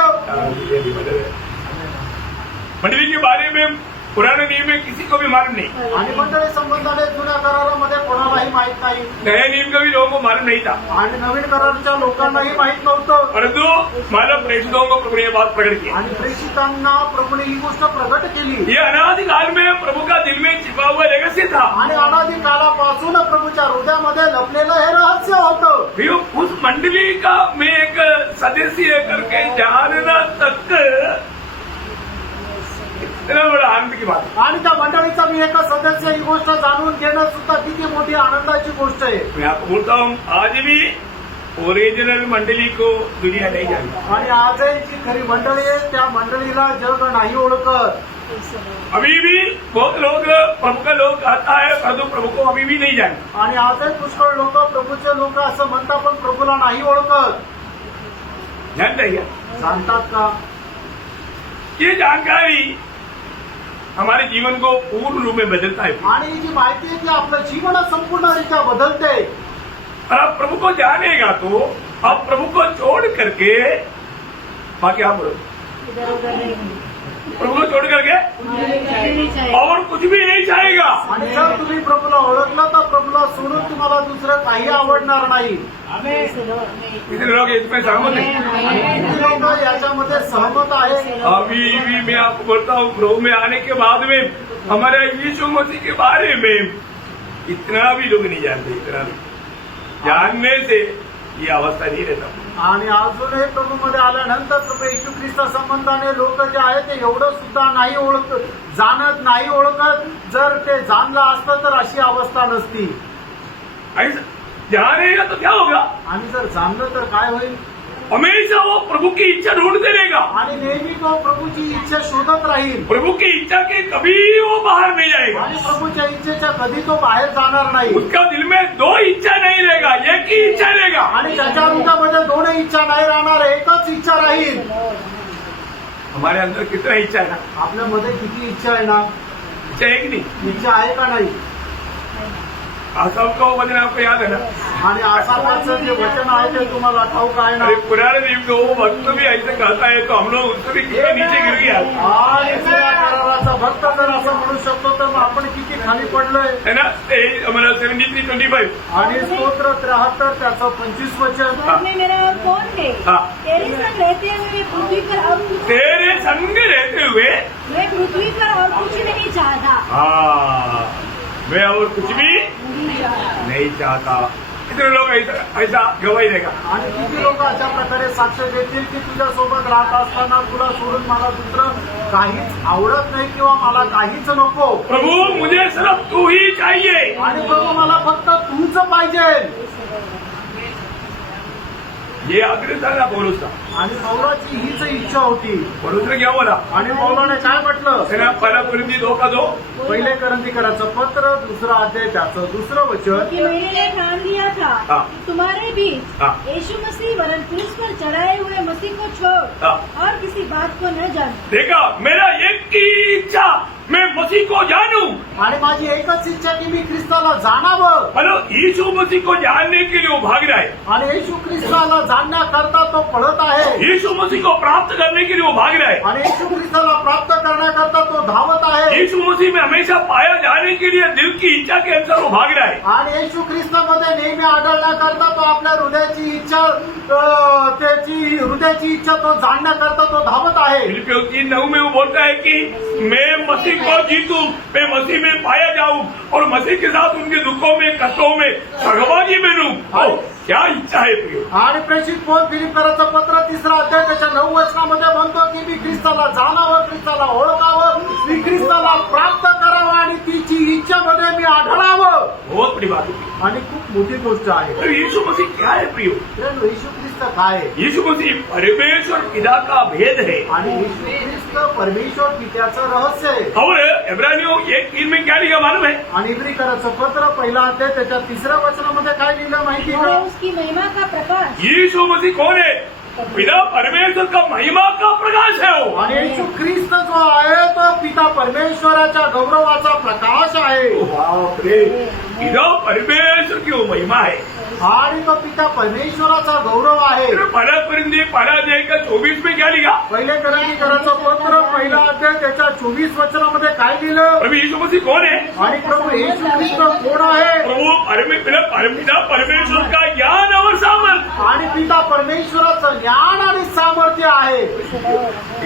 मंडली के बारे में पुराने नियम में किसी को भी मालूम नहीं. आणि मंडळी संबंधाने जुन्या करारामध्ये कोणालाही माहित नाही. नए नियम का भी लोगों को मालूम नहीं था. आणि नवीन कराराच्या लोकांनाही माहित नव्हतं. परंतु मानव प्रेषितों को प्रभु ने ये बात प्रकट की. आणि प्रेषितांना प्रभूने ही गोष्ट प्रगट केली. ये अनादि काल में प्रभु का दिल में छिपा हुआ रहस्य था. आणि अनादि कालापासून प्रभूच्या हृदयामध्ये लपलेलं हे रहस्य होतं. भैया उस मंडली का मैं एक सदस्य करके जानना तक इतना बड़ा आनंद की बात आणि त्या मंडळीचा मी एक सदस्य ही गोष्ट जाणून घेणं सुद्धा किती मोठी आनंदाची गोष्ट आहे. मैं आपको बोलता हूँ आज भी ओरिजिनल मंडली को दुनिया नहीं जानती. आणि आजही जी खरी मंडळी आहे त्या मंडळीला जग नाही ओळखत. अभी भी बहुत लोग प्रभु का लोग आता है परंतु प्रभु को अभी भी नहीं जानते. आणि आजही पुष्कळ लोक प्रभूचे लोक असं म्हणतात पण प्रभूला नाही ओळखत. जानते हैं क्या? जाणतात का? ये जानकारी हमारे जीवन को पूर्ण रूप में बदलता है. आणि ही जी माहिती आहे ती आपलं जीवन संपूर्णरित्या बदलते. और आप प्रभु को जानेगा तो आप प्रभु को छोड़ करके बाकी आप बोलो इधर उधर नहीं प्रभु को छोड़ करके नहीं चाहिए. और कुछ भी नहीं चाहेगा. आणि जर तुम्ही प्रभूला ओळखलं तर प्रभूला सोडून तुम्हाला दुसरं काही आवडणार नाही. कितने लोग इसमें सहमत हैं? आणि किती लोक याच्यामध्ये सहमत आहे. अभी भी मैं आपको बोलता हूँ प्रभु में आने के बाद में हमारे यीशु मसीह के बारे में इतना भी लोग नहीं जानते. इतना भी जानने से ये अवस्था नहीं रहता. आणि अजूनही प्रभूमध्ये आल्यानंतर प्रभू येशू ख्रिस्ता संबंधाने लोक जे आहे ते एवढं सुद्धा नाही ओळखत, जाणत नाही ओळखत. जर ते जाणलं असतं तर अशी अवस्था नसती. ऐसा जानेगा तो क्या होगा? आणि जर जाणलं तर काय होईल? हमेशा वो प्रभु की इच्छा ढूंढते रहेगा. आणि नेहमी तो प्रभूची इच्छा शोधत राहील. प्रभु की इच्छा के कभी वो बाहर नहीं जाएगा. आणि प्रभूच्या इच्छेच्या कधी तो बाहेर जाणार नाही. उसका दिल में दो इच्छा नहीं रहेगा, एक ही इच्छा रहेगा. आणि त्याच्या हृदयामध्ये दोन इच्छा नाही राहणार, एकच इच्छा राहील. हमारे अंदर कितना इच्छा है ना? आपल्यामध्ये किती इच्छा आहे ना? इच्छा है कि नहीं? इच्छा आहे का नाही? आसाम का वो वचन आपको याद है ना? आणि आसामाचं जे वचन आहे ते तुम्हाला ठाऊक आहे ना? अरे पुराने दिन को वो भक्त भी ऐसे कहता है तो हम लोग उससे भी कितने नीचे गिर गया आणि जुन्या कराराचा भक्त जर असं म्हणू शकतो तर मग आपण किती खाली पडलोय. है ना? हमारा 73:25. आणि स्तोत्र 73 त्याचं 25 वचन. घर में मेरा और कौन है? हाँ. तेरे संग रहते हुए पृथ्वी पर अब तेरे संग रहते हुए मैं पृथ्वी पर और कुछ नहीं चाहता. हाँ मैं और कुछ भी नहीं चाहता. नहीं चाहता. कितने लोग ऐसा गवाही देगा? आणि किती लोक अशा प्रकारे साक्ष देतील की तुझ्यासोबत राहत असताना तुला सोडून मला दुसरं काहीच आवडत नाही किंवा मला काहीच नको. प्रभु मुझे सिर्फ तू ही चाहिए. आणि प्रभू मला फक्त तूच पाहिजे. ये आग्रह था ना पौलुस का. आणि पौलाची हीच इच्छा होती. पौलुस ने क्या बोला? आणि पौलाने काय म्हटलं? है ना? पहला कुरिन्थी 2:2. पहिले करंदीकराचं पत्र 2 अध्याय त्याचं 2 वचन. कि मैंने ये ठान लिया था हाँ. कि तुम्हारे बीच हाँ. यीशु मसीह वरन क्रूस पर चढ़ाए हुए मसीह को छोड़ हाँ. और किसी बात को न जान. देखा मेरा एक की इच्छा मैं मसीह को जानूं. आणि माझी एकच इच्छा की मी ख्रिस्ताला जाणावं. हेलो यीशु मसीह को जानने के लिए वो भाग रहा है. आणि येशू ख्रिस्ताला जाणण्याकरता तो पळत आहे. यीशु मसीह को प्राप्त करने के लिए वो भाग रहा है. आणि येशू ख्रिस्ताला प्राप्त करण्याकरता तो धावत आहे. यीशु मसीह में हमेशा पाया जाने के लिए दिल की इच्छा के अनुसार वो भाग रहा है. आणि येशू ख्रिस्तामध्ये नेहमी आढळण्याकरता तो आपल्या हृदयाची इच्छा त्याची हृदयाची इच्छा तो जाणण्याकरता तो धावत आहे. फिलिपियों 3:9 में वो बोलता है कि मैं मसीह को जीतूं, मैं मसीह में पाया जाऊं और मसीह के साथ उनके दुखों में कष्टों में सहभागी बनूं. ओ, क्या इच्छा है प्रियो. आणि प्रेषित पौल फिलिप्पीकराचं पत्र 3 अध्याय त्याच्या 9 वचनामध्ये म्हणतो की मी ख्रिस्ताला जाणावं, ख्रिस्ताला ओळखावं, मी ख्रिस्ताला प्राप्त करावं आणि तिची इच्छामध्ये मी आढळावं. बहुत बड़ी बात होती आणि खूप मोठी गोष्ट आहे. है. यीशु मसीह क्या है प्रियो? येशू ख्रिस्त काय आहे? यीशु मसीह परमेश्वर पिता का भेद है. आणि येशू ख्रिस्त परमेश्वर पित्याचं रहस्य आहे. और इब्रानियों 1:3 में क्या लिखा मालूम है? आणि इब्रिकराचं पत्र 1 अध्याय त्याच्या 3 वचनामध्ये काय लिहिलं माहिती और का? उसकी महिमा का प्रकाश. यीशु मसीह कौन है? पिता परमेश्वर का महिमा का प्रकाश है वो. आणि येशू ख्रिस्त जो आहे तो पिता परमेश्वराच्या गौरवाचा प्रकाश आहे. बाप रे, पिता परमेश्वर की वो महिमा है. आणि तो पिता परमेश्वराचा गौरव आहे. पहला कुरिन्थी 1:24 में क्या लिखा? पहिले करंदीकराचं पत्र 1 अध्याय त्याच्या 24 वचनामध्ये काय लिहिलं? प्रभु यीशु मसीह कौन है? आणि प्रभू येशू ख्रिस्त कोण आहे? प्रभु पिता परमेश्वर का ज्ञान और सामर्थ. आणि पिता परमेश्वराचं ज्ञान आणि सामर्थ्य आहे.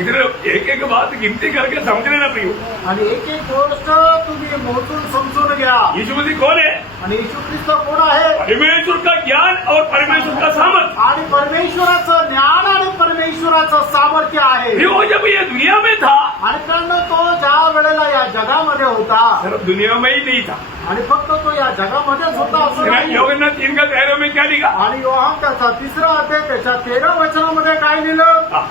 इधर एक एक बात गिनती करके समझने ना प्रियो. आणि एक एक गोष्ट तुम्ही मोजून समजून घ्या. यीशु मसीह कौन है? आणि येशू ख्रिस्त कोण आहे? परमेश्वर का ज्ञान और परमेश्वर का सामर्थ. आणि परमेश्वराचं ज्ञान आणि परमेश्वराचं सामर्थ्य आहे. वो जब ये दुनिया में था आणि कारण तो ज्या वेळेला या जगामध्ये होता सिर्फ दुनिया में ही नहीं था। आणि फक्त तो या जगामध्येच होता असं नाही. యోగన్నా 3 का 13 में क्या लिखा? आणि योहान त्याचा 3रा अध्याय त्याच्या 13 वचनामध्ये काय लिहिलं? हाँ,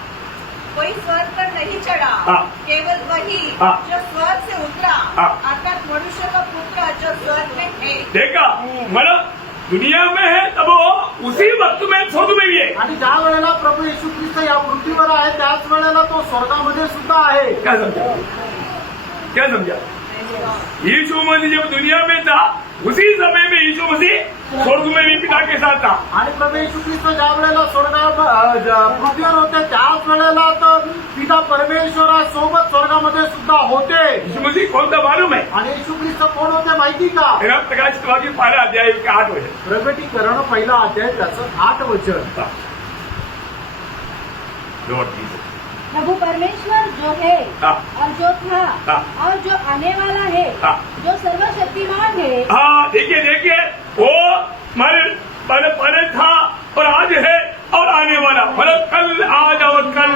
कोई स्वर्ग पर नहीं चढ़ा, हाँ। केवल वही हाँ। जो स्वर्ग से उतरा, हाँ। अर्थात मनुष्य का पुत्र जो स्वर्ग में है। देखा मतलब दुनिया में है तब वो उसी वक्त में स्वर्ग में भी है। आणि ज्या वेळेला प्रभू येशू ख्रिस्त या पृथ्वीवर आहे त्याच वेळेला तो स्वर्गामध्ये सुद्धा आहे. क्या समझा? क्या समझा? यीशु मसीह जब दुनिया में था उसी समय में यीशु मसीह स्वर्ग में भी पिता के साथ था। आणि प्रभू येशू ख्रिस्त ज्या वेळेला पृथ्वीवर होते त्याच वेळेला तर पिता परमेश्वरासोबत स्वर्गामध्ये सुद्धा होते. यीशु मसीह कौन था मालूम है? आणि येशू ख्रिस्त कोण होते माहिती का? मेरा प्रकाशित वाक्य 12 अध्याय के 8 वचन। प्रगटीकरण पहिला अध्याय त्याचं 8 वचन. Lord Jesus. प्रभु परमेश्वर जो है हाँ। और जो था हाँ। और जो आने वाला है, हाँ। जो सर्वशक्तिमान है, हाँ देखिए देखिए वो पहले था और आज है और आने वाला, मतलब कल आज और कल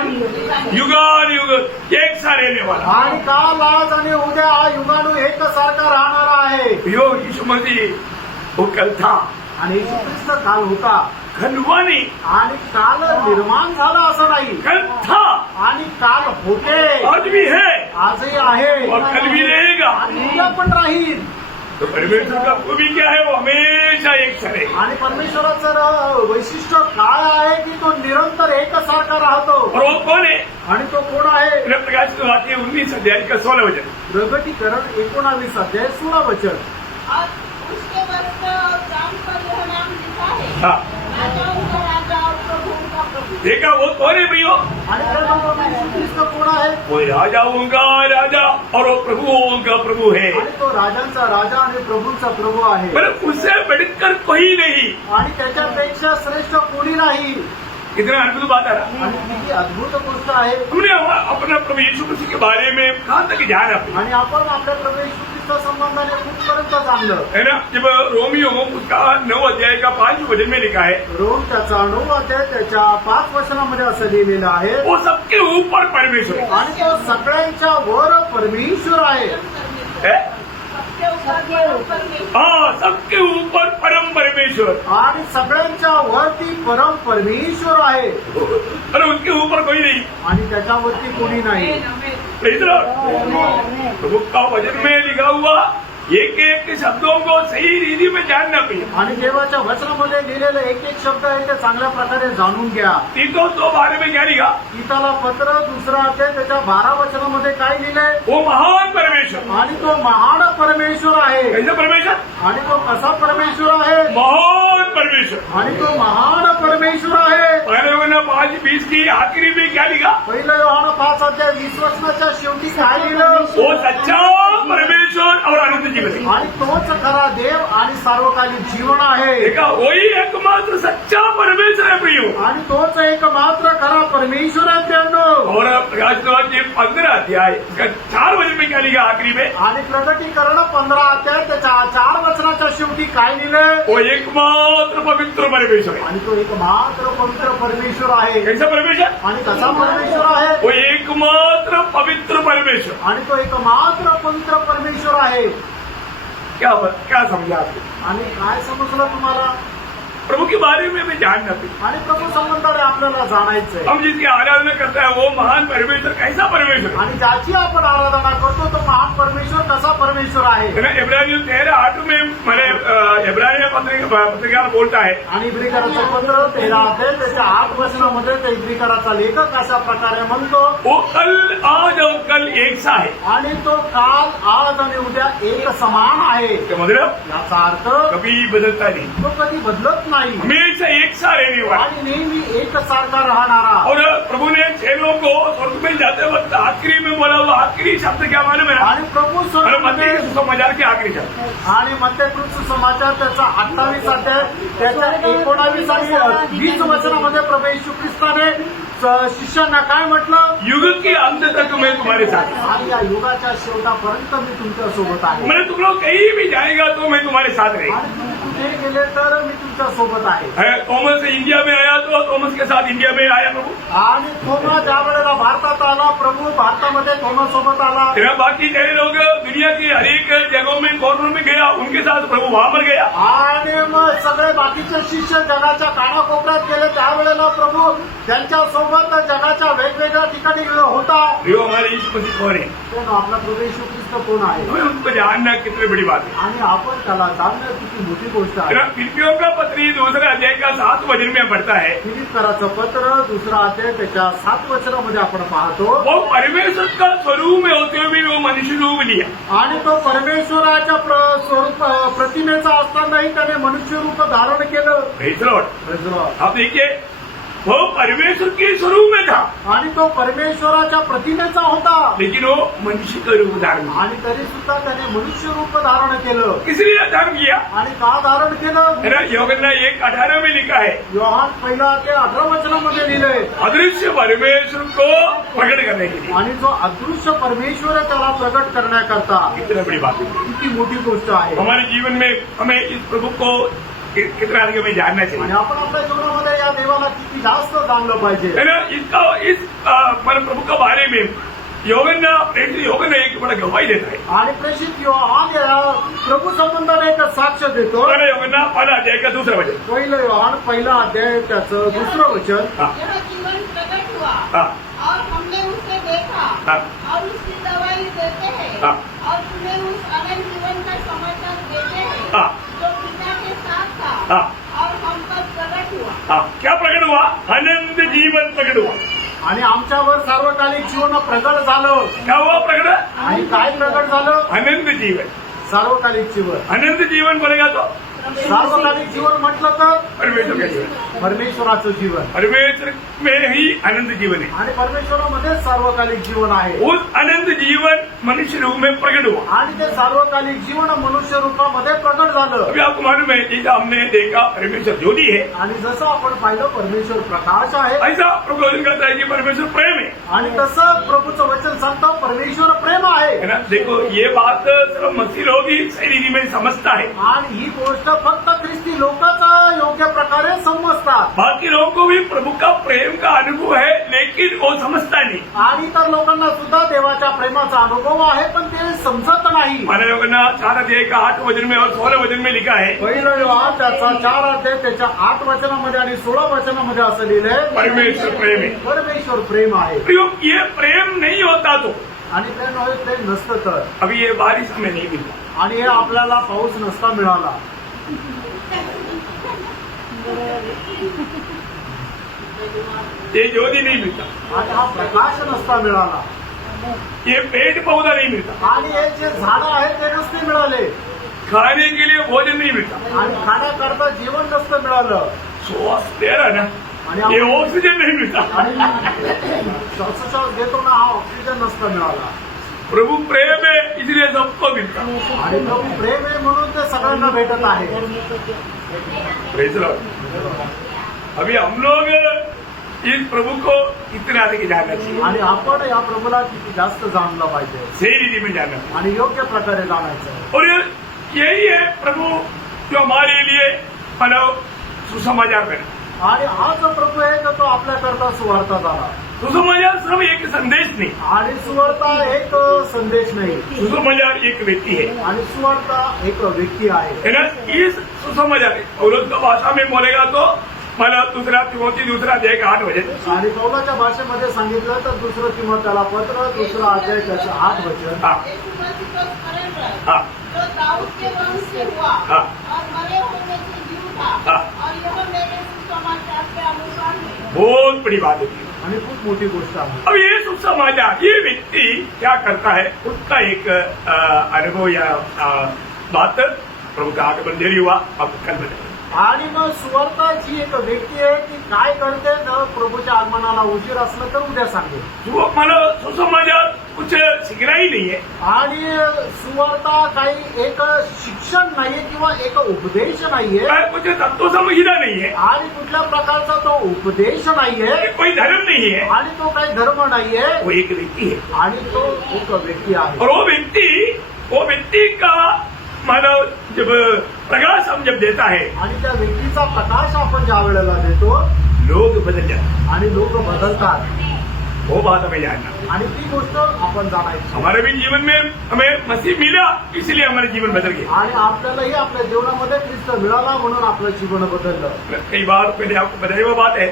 युगान युग एक सा रहने वाला। आणि काल आज आणि उद्या युगानु एकसारखा राहणारा आहे. यो यीशु मसीह वो कल था, आणि येशू ख्रिस्त काल होता कल हुआ नहीं, आणि काल निर्माण झाला असं नाही. कल था आणि काल होते आज भी है आजही आहे और कल भी रहेगा। आणि उद्या पण राहील. तो परमेश्वर का खूबी क्या है? वो हमेशा एक सा है। आणि परमेश्वराचं वैशिष्ट्य काय आहे की तो निरंतर एकसारखा राहतो. और वो कौन है? आणि तो कोण आहे? मेरा प्रकाशित वाक्य 19 अध्याय का 16 वचन। प्रगटीकरण 19 अध्याय 16 वचन. और उसके वस्त्र और जाम पर यह नाम लिखा है, हाँ राजाओं का राजा और प्रभुओं का प्रभु। देखा वो कौन है भैया? आणि त्यानंतर येशू ख्रिस्त कोण आहे? वो राजाओं का राजा और वो प्रभुओं का प्रभु है। आणि तो राजांचा राजा आणि प्रभूंचा प्रभू आहे. मतलब उससे बढ़कर कोई नहीं। आणि त्याच्यापेक्षा श्रेष्ठ कोणी नाही. कितना अद्भुत बात है ना? आणि किती अद्भुत गोष्ट आहे. हमने अपना प्रभु यीशु मसीह के बारे में कहाँ तक ध्यान रखा आणि आपण आपल्या प्रभू येशू ख्रिस्त संबंधाने कुठपर्यंत जाणलं. है ना? जब रोमियो उसका 9 अध्याय का 5 वचन में लिखा है, रोम त्याचा 9 अध्याय त्याच्या 5 वचनामध्ये असं लिहिलेलं आहे. वो सबके ऊपर परमेश्वर है। आणि तो सगळ्यांच्या वर परमेश्वर आहे. है? सबके ऊपर परमेश्वर। हाँ सबके ऊपर परम परमेश्वर आणि सगळ्यांच्या वरती परम परमेश्वर आहे. और उसके ऊपर कोई नहीं। आणि त्याच्यावरती कोणी नाही. Praise the Lord. प्रभु का वचन में लिखा हुआ एक एक शब्दों को सही रीति में जानना चाहिए। आणि देवाच्या वचनामध्ये लिहिलेले एक एक शब्द आहे ते चांगल्या प्रकारे जाणून घ्या. तीतों तो बारे में क्या लिखा? गीताला पत्र 2 अध्याय त्याच्या 12 वचनामध्ये काय लिहिलंय? वो महान परमेश्वर। आणि तो महान परमेश्वर आहे. कैसा परमेश्वर? आणि तो कसा परमेश्वर आहे? महान परमेश्वर। आणि तो महान परमेश्वर आहे. पहले योहन्ना 5:20 की आखिरी में क्या लिखा? पहिलं योहान 5 अध्याय 20 वचनाच्या शेवटी काय लिहिलं? वो सच्चा परमेश्वर और अनंत जीवन। आणि तोच खरा देव आणि सार्वकालिक जीवन आहे. देखा वही एकमात्र सच्चा परमेश्वर है प्रियो। आणि तोच एकमात्र खरा परमेश्वर आहे त्यानो. और प्रकाशित वाक्य 15 अध्याय का 4 वचन में क्या लिखा आखिरी में? आणि प्रगटीकरण 15 अध्याय त्याच्या 4 वचनाच्या शेवटी काय लिहिलंय? वो एकमात्र पवित्र परमेश्वर है। आणि तो एकमात्र पवित्र परमेश्वर आहे. कैसा परमेश्वर? आणि कसा परमेश्वर आहे? वो एकमात्र पवित्र परमेश्वर। आणि तो एकमात्र पवित्र परमेश्वर आहे. क्या समझा आपने? आणि काय समजलं तुम्हाला? प्रभु के बारे में भी जानना चाहिए। आणि प्रभू संबंधाने आपल्याला जाणायचंय. हम जिसकी आराधना करता है वो महान परमेश्वर कैसा परमेश्वर आणि ज्याची आपण आराधना करतो तो महान परमेश्वर कसा परमेश्वर आहे. है? इब्रानियों 13:8 में मैंने इब्रानियों पत्रिका बोलता है। आणि इब्रिकराचं पत्र 13 अध्याय त्याच्या 8 वचनामध्ये ते इब्रिकराचा लेखक अशा प्रकारे म्हणतो, वो कल आज और कल एक सा है। आणि तो काल आज आणि उद्या एक समान आहे. क्या मतलब? याचा अर्थ कभी बदलता नहीं, तो कधी बदलत नाही हमेशा एक सा रहने वाला। आणि नेहमी एकसारखा राहणारा. और प्रभु ने चेलों को स्वर्ग में जाते वक्त आखिरी में बोला हुआ आखिरी शब्द क्या मालूम है? आणि प्रभू मत्ती स्वर्ग सुसमाचार के आखिरी शब्द। आणि मत्तेकृत समाचार त्याचा 28 अध्याय त्याच्या 19 आणि 20 वचनामध्ये प्रभू येशू ख्रिस्ताने शिष्यांना काय म्हटलं? युग के अंत तक मैं तुम्हारे साथ हूं। आणि या युगाच्या शेवटापर्यंत मी तुमच्या सोबत आहे. मैंने तुम लोग कहीं भी जाएगा तो मैं तुम्हारे साथ रहेगा। आणि तुम्ही कुठेही गेले तर मी तुमच्या सोबत आहे. थॉमस इंडिया में आया तो थॉमस के साथ इंडिया में आया प्रभु. आणि थोमा ज्या वेळेला भारतात आला, प्रभू भारतामध्ये थोमा सोबत आला. फिर बाकी कई लोग दुनिया की हर एक जगहों में कॉर्नर में गया, उनके साथ प्रभु वहां पर गया. आणि मग सगळे बाकीचे शिष्य जगाच्या कानाकोपऱ्यात गेले. त्यावेळेला प्रभू त्यांच्या सोबत जगाच्या वेगवेगळ्या ठिकाणी होता. जो हमारे यीशु मसीह कौन है, पण आपला प्रभू येशू ख्रिस्त कोण आहे हमें उनको जानना कितनी बड़ी बात है. आणि आपण त्याला जाणणं किती मोठी गोष्ट आहे. फिलिपियों का पत्री दूसरे अध्याय का 7 वचन में पढ़ता है, फिलिप्पीकराचं पत्र 2 अध्याय त्याच्या 7 वचनामध्ये आपण पाहतो. वो परमेश्वर का स्वरूप में होते हुए भी वो मनुष्य रूप लिया. आणि तो परमेश्वराच्या स्वरूप प्रतिमेचा असतानाही त्याने मनुष्य रूप धारण केलं. Praise the Lord. Praise the Lord. आप देखिए वो परमेश्वर के स्वरूप में था, आणि तो परमेश्वराच्या प्रतिमेचा होता. लेकिन वो मनुष्य का रूप धारण किया. आणि तरी सुद्धा त्याने मनुष्य रूप धारण केलं. इसलिए धारण किया. आणि का धारण केलं? है ना, योहन्ना 1:18 में लिखा है, योहान 1:18 वचनामध्ये लिहिलंय. अदृश्य परमेश्वर को प्रकट करने के लिए. आणि जो अदृश्य परमेश्वर आहे त्याला प्रकट करण्याकरता. कितनी बड़ी बात है. किती मोठी गोष्ट आहे. हमारे जीवन में हमें इस प्रभु को कितना अधिक हमें जानना आणि चाहिए. आपण आपल्या जीवनामध्ये या देवाला किती जास्त जाणलं पाहिजे. है ना, इस प्रभु के बारे में योहन्ना एक बड़ा गवाही देता है. आणि प्रेषित योहान या प्रभू संबंधाने एक साक्ष देतो. पहला योहन्ना 1 अध्याय का 2 वचन. पहिलं योहान 1 अध्याय त्याचं 2 वचन. हाँ, यह जीवन प्रकट हुआ हाँ, और हमने उसे देखा हाँ. और उसकी दवाई देते हैं हाँ. और तुम्हें उस अनंत जीवन का समाचार देते हैं हाँ. जो पिता के साथ था हाँ. और हम पर प्रकट हुआ. हाँ, क्या प्रकट हुआ? अनंत जीवन प्रकट हुआ. आणि आमच्यावर सार्वकालिक जीवन प्रकट झालं. क्या हुआ प्रकट? आणि काय प्रकट झालं? अनंत जीवन. सार्वकालिक जीवन. अनंत जीवन बोलेगा तो सार्वकालिक जीवन म्हटलं तर परमेश्वर का जीवन. परमेश्वराचं जीवन. परमेश्वर में ही अनंत जीवन है. आणि परमेश्वरामध्ये सार्वकालिक जीवन आहे. उस अनंत जीवन मनुष्य रूप में प्रकट हुआ. आणि ते सार्वकालिक जीवन मनुष्य रूपामध्ये प्रकट झालं. अभी आपको मालूम है, जैसा हमने देखा परमेश्वर ज्योति है, आणि जसं आपण पाहिलं परमेश्वर प्रकाश आहे. ऐसा प्रभु वचन कहता है कि परमेश्वर प्रेम है. आणि तसं प्रभूचं वचन सांगतं परमेश्वर प्रेम आहे. है ना, देखो ये बात सिर्फ मसीह लोग ही सही रीति में समझता है. आणि ही गोष्ट फक्त ख्रिस्ती लोकच योग्य प्रकारे समजतात. बाकी लोगों को भी प्रभु का प्रेम का अनुभव है, लेकिन वो समझता नहीं. आणि इतर लोकांना सुद्धा देवाच्या प्रेमाचा अनुभव आहे, पण ते समजत नाही. पहला योहन्ना 4 अध्याय का 8 वचन में और 16 वचन में लिखा है, पहिलं योहान त्याचा 4 अध्याय त्याच्या 8 वचनामध्ये आणि 16 वचनामध्ये असं लिहिलंय परमेश्वर प्रेम है. परमेश्वर प्रेम आहे. प्रियो, ये प्रेम नहीं होता तो आणि प्रेम नसतं तर अभी ये बारिश हमें नहीं मिलता. आणि हे आपल्याला पाऊस नसता मिळाला. ये ज्योति नहीं मिलता, आणि हा प्रकाश नसता मिळाला. ये पेड़ पौधा नहीं मिलता, आणि हे जे झाडं आहेत ते नसते मिळाले. खाने के लिए भोजन नहीं मिलता, आणि खाण्याकरता जीवन नसतं मिळालं. श्वास ले रहा ना, आणि ये ऑक्सीजन नहीं मिलता. आणि श्वासोश्वास घेतो ना, हा ऑक्सिजन नसता मिळाला. प्रभु प्रेम है, इसलिए सबको मिलता. आणि प्रभू प्रेम आहे म्हणून ते सगळ्यांना भेटत आहे. Praise the Lord. अभी हम लोग इस प्रभु को इतना अधिक जानना चाहिए, आणि आपण या प्रभूला किती जास्त जाणलं पाहिजे सही रीति में जानना चाहिए. आणि योग्य प्रकारे जाणायचं. और यही है प्रभु जो हमारे लिए मतलब सुसमाचार बना. आणि हा जो प्रभू आहे तो आपल्याकरता सुवार्ता झाला. सुसमाचार सिर्फ एक संदेश नहीं, आणि सुवार्ता एक संदेश नाही. सुसमाचार एक व्यक्ति है. आणि सुवार्ता एक व्यक्ती आहे. है ना, इस सुसमाचार पौलुस का भाषा में बोलेगा तो मतलब 2 तिमोथी 2 अध्याय का 8 वचन. आणि पौलाच्या भाषेमध्ये सांगितलं तर 2 तिमोथेला पत्र 2 अध्याय त्याचं 8 वचन. हाँ, यीशु मसीह को स्मरण रख, हाँ, जो दाऊद के वंश से हुआ हाँ. और मरे हुए में से जी उठा, हाँ. और यह मेरे सुसमाचार के अनुसार है. बहुत बड़ी बात है. आणि खूप मोठी गोष्ट आहे. अब ये सुसमाचार, ये व्यक्ति क्या करता है, उसका एक अनुभव या बात प्रभु का आगमन देरी हुआ. अब कल बताएंगे. आणि मग सुवार्ता जी एक व्यक्ती आहे ती काय करते तर प्रभूच्या आगमनाला उशीर असलं तर उद्या सांगेल. वो मतलब सुसमाचार कुछ सीखना ही नहीं है. आणि सुवार्ता काही एक शिक्षण नाहीये किंवा एक उपदेश नाहीये. कुछ तत्व समझना नहीं है. आणि कुठल्या प्रकारचा तो उपदेश नाहीये. कोई धर्म नहीं है. आणि तो काही धर्म नाहीये. वो एक व्यक्ति है. आणि तो एक व्यक्ती आहे. और वो व्यक्ति का मतलब जब प्रकाश हम जब देता है आणि त्या व्यक्तीचा प्रकाश आपण ज्या वेळेला देतो लोग बदल जाते हैं। आणि लोक बदलतात वो बात हमें जानना। आणि ती गोष्ट आपण जाणायची हमारे भी जीवन में हमें मसीह मिला, इसलिए हमारे जीवन बदल गया। आणि आपल्यालाही आपल्या जीवनामध्ये ख्रिस्त मिळाला म्हणून आपलं जीवन बदललं। कई बार पहले आपको बताई वो बात है,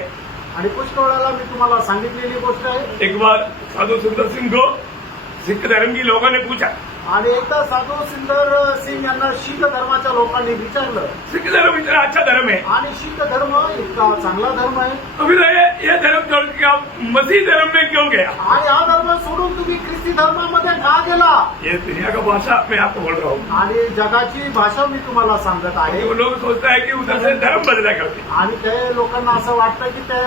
आणि पुष्कळ वेळेला मी तुम्हाला सांगितलेली गोष्ट आहे। एक बार साधु सुंदर सिंह को सिख धर्म की लोगों ने पूछा, आणि एकदा साधू सुंदर सिंग यांना शीख धर्माच्या लोकांनी विचारलं, सिख धर्म इतना अच्छा धर्म है, आणि शीख धर्म इतका चांगला धर्म आहे, तो फिर ये धर्म छोड़ के आप मसीह धर्म में क्यों गया? आणि हा धर्म सोडून तुम्ही ख्रिस्ती धर्मामध्ये का गेला? ये दुनिया का भाषा मैं आपको बोल रहा हूँ। आणि जगाची भाषा मी तुम्हाला सांगत आहे। वो लोग सोचता है कि उधर से धर्म बदला करते आणि ते लोकांना असं वाटतं की ते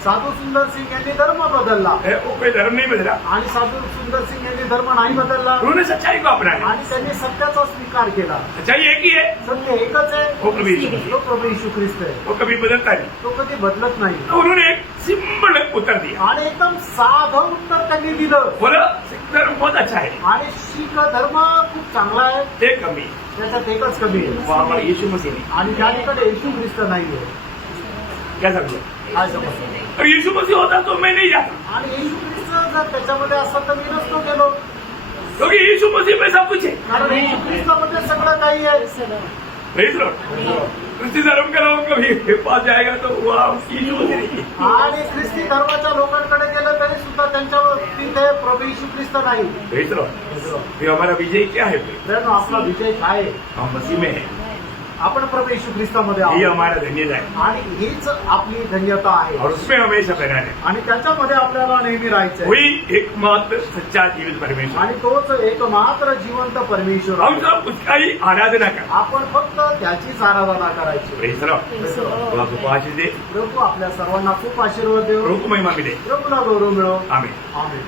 साधू सुंदर सिंग यांनी धर्म बदलला, वो कोई धर्म नहीं बदला, आणि साधू सुंदर सिंग यांनी धर्म नाही बदलला, उन्होंने सच्चाई को अपनाया। आणि त्यांनी सत्याचा स्वीकार केला। सच्चाई एक ही है, सत्य एकच आहे, वो कभी तो प्रभू येशू ख्रिस्त आहे, वो कभी बदलता नहीं। तो कधी बदलत नाही। तो उन्होंने एक सिंपल उत्तर दिया, आणि एकदम साधं उत्तर त्यांनी दिलं, बोला सिख धर्म बहुत अच्छा है, आणि शीख धर्म खूप चांगला आहे, ये कमी है, त्याच्यात एकच कमी वो आहे, हमारा यीशु मसीह नहीं। आणि त्याकडे येशू ख्रिस्त नाहीये। क्या समझो? काय समजलं? और यीशु मसीह होता तो मैं नहीं जाता, आणि येशू ख्रिस्त जर त्याच्यामध्ये असतं तर मी नसतो गेलो, क्योंकि यीशु मसीह में सब कुछ है। कारण येशू ख्रिस्तामध्ये सगळं काही आहे। Praise Lord. क्रिस्ती धर्म का लोग कभी पास जाएगा तो वहाँ यीशु मसीह नहीं है। आणि ख्रिस्ती धर्माच्या लोकांकडे गेलं तरी सुद्धा त्यांच्या तिथे प्रभू येशू ख्रिस्त नाही। Praise Lord. फिर हमारा विजय क्या है? मित्रांनो, आपला विजय काय आहे? हम मसीह में है, आपण प्रभू येशू ख्रिस्तामध्ये ये आहोत, हमारा धन्यता है आणि हीच आपली धन्यता आहे, और उसमें हमेशा बना है। आणि त्याच्यामध्ये आपल्याला नेहमी राहायचं आहे। वही एकमात्र सच्चा जीवित परमेश्वर, आणि तोच एकमात्र जिवंत परमेश्वर हम आहे। सब उसका ही आराधना कर। आपण फक्त त्याचीच आराधना करायची। Praise Lord. तो आपको आशीष दे, प्रभू आपल्या सर्वांना खूप आशीर्वाद देव, प्रभु को महिमा मिले। प्रभूला गौरव मिळो। आमीन। आमेन।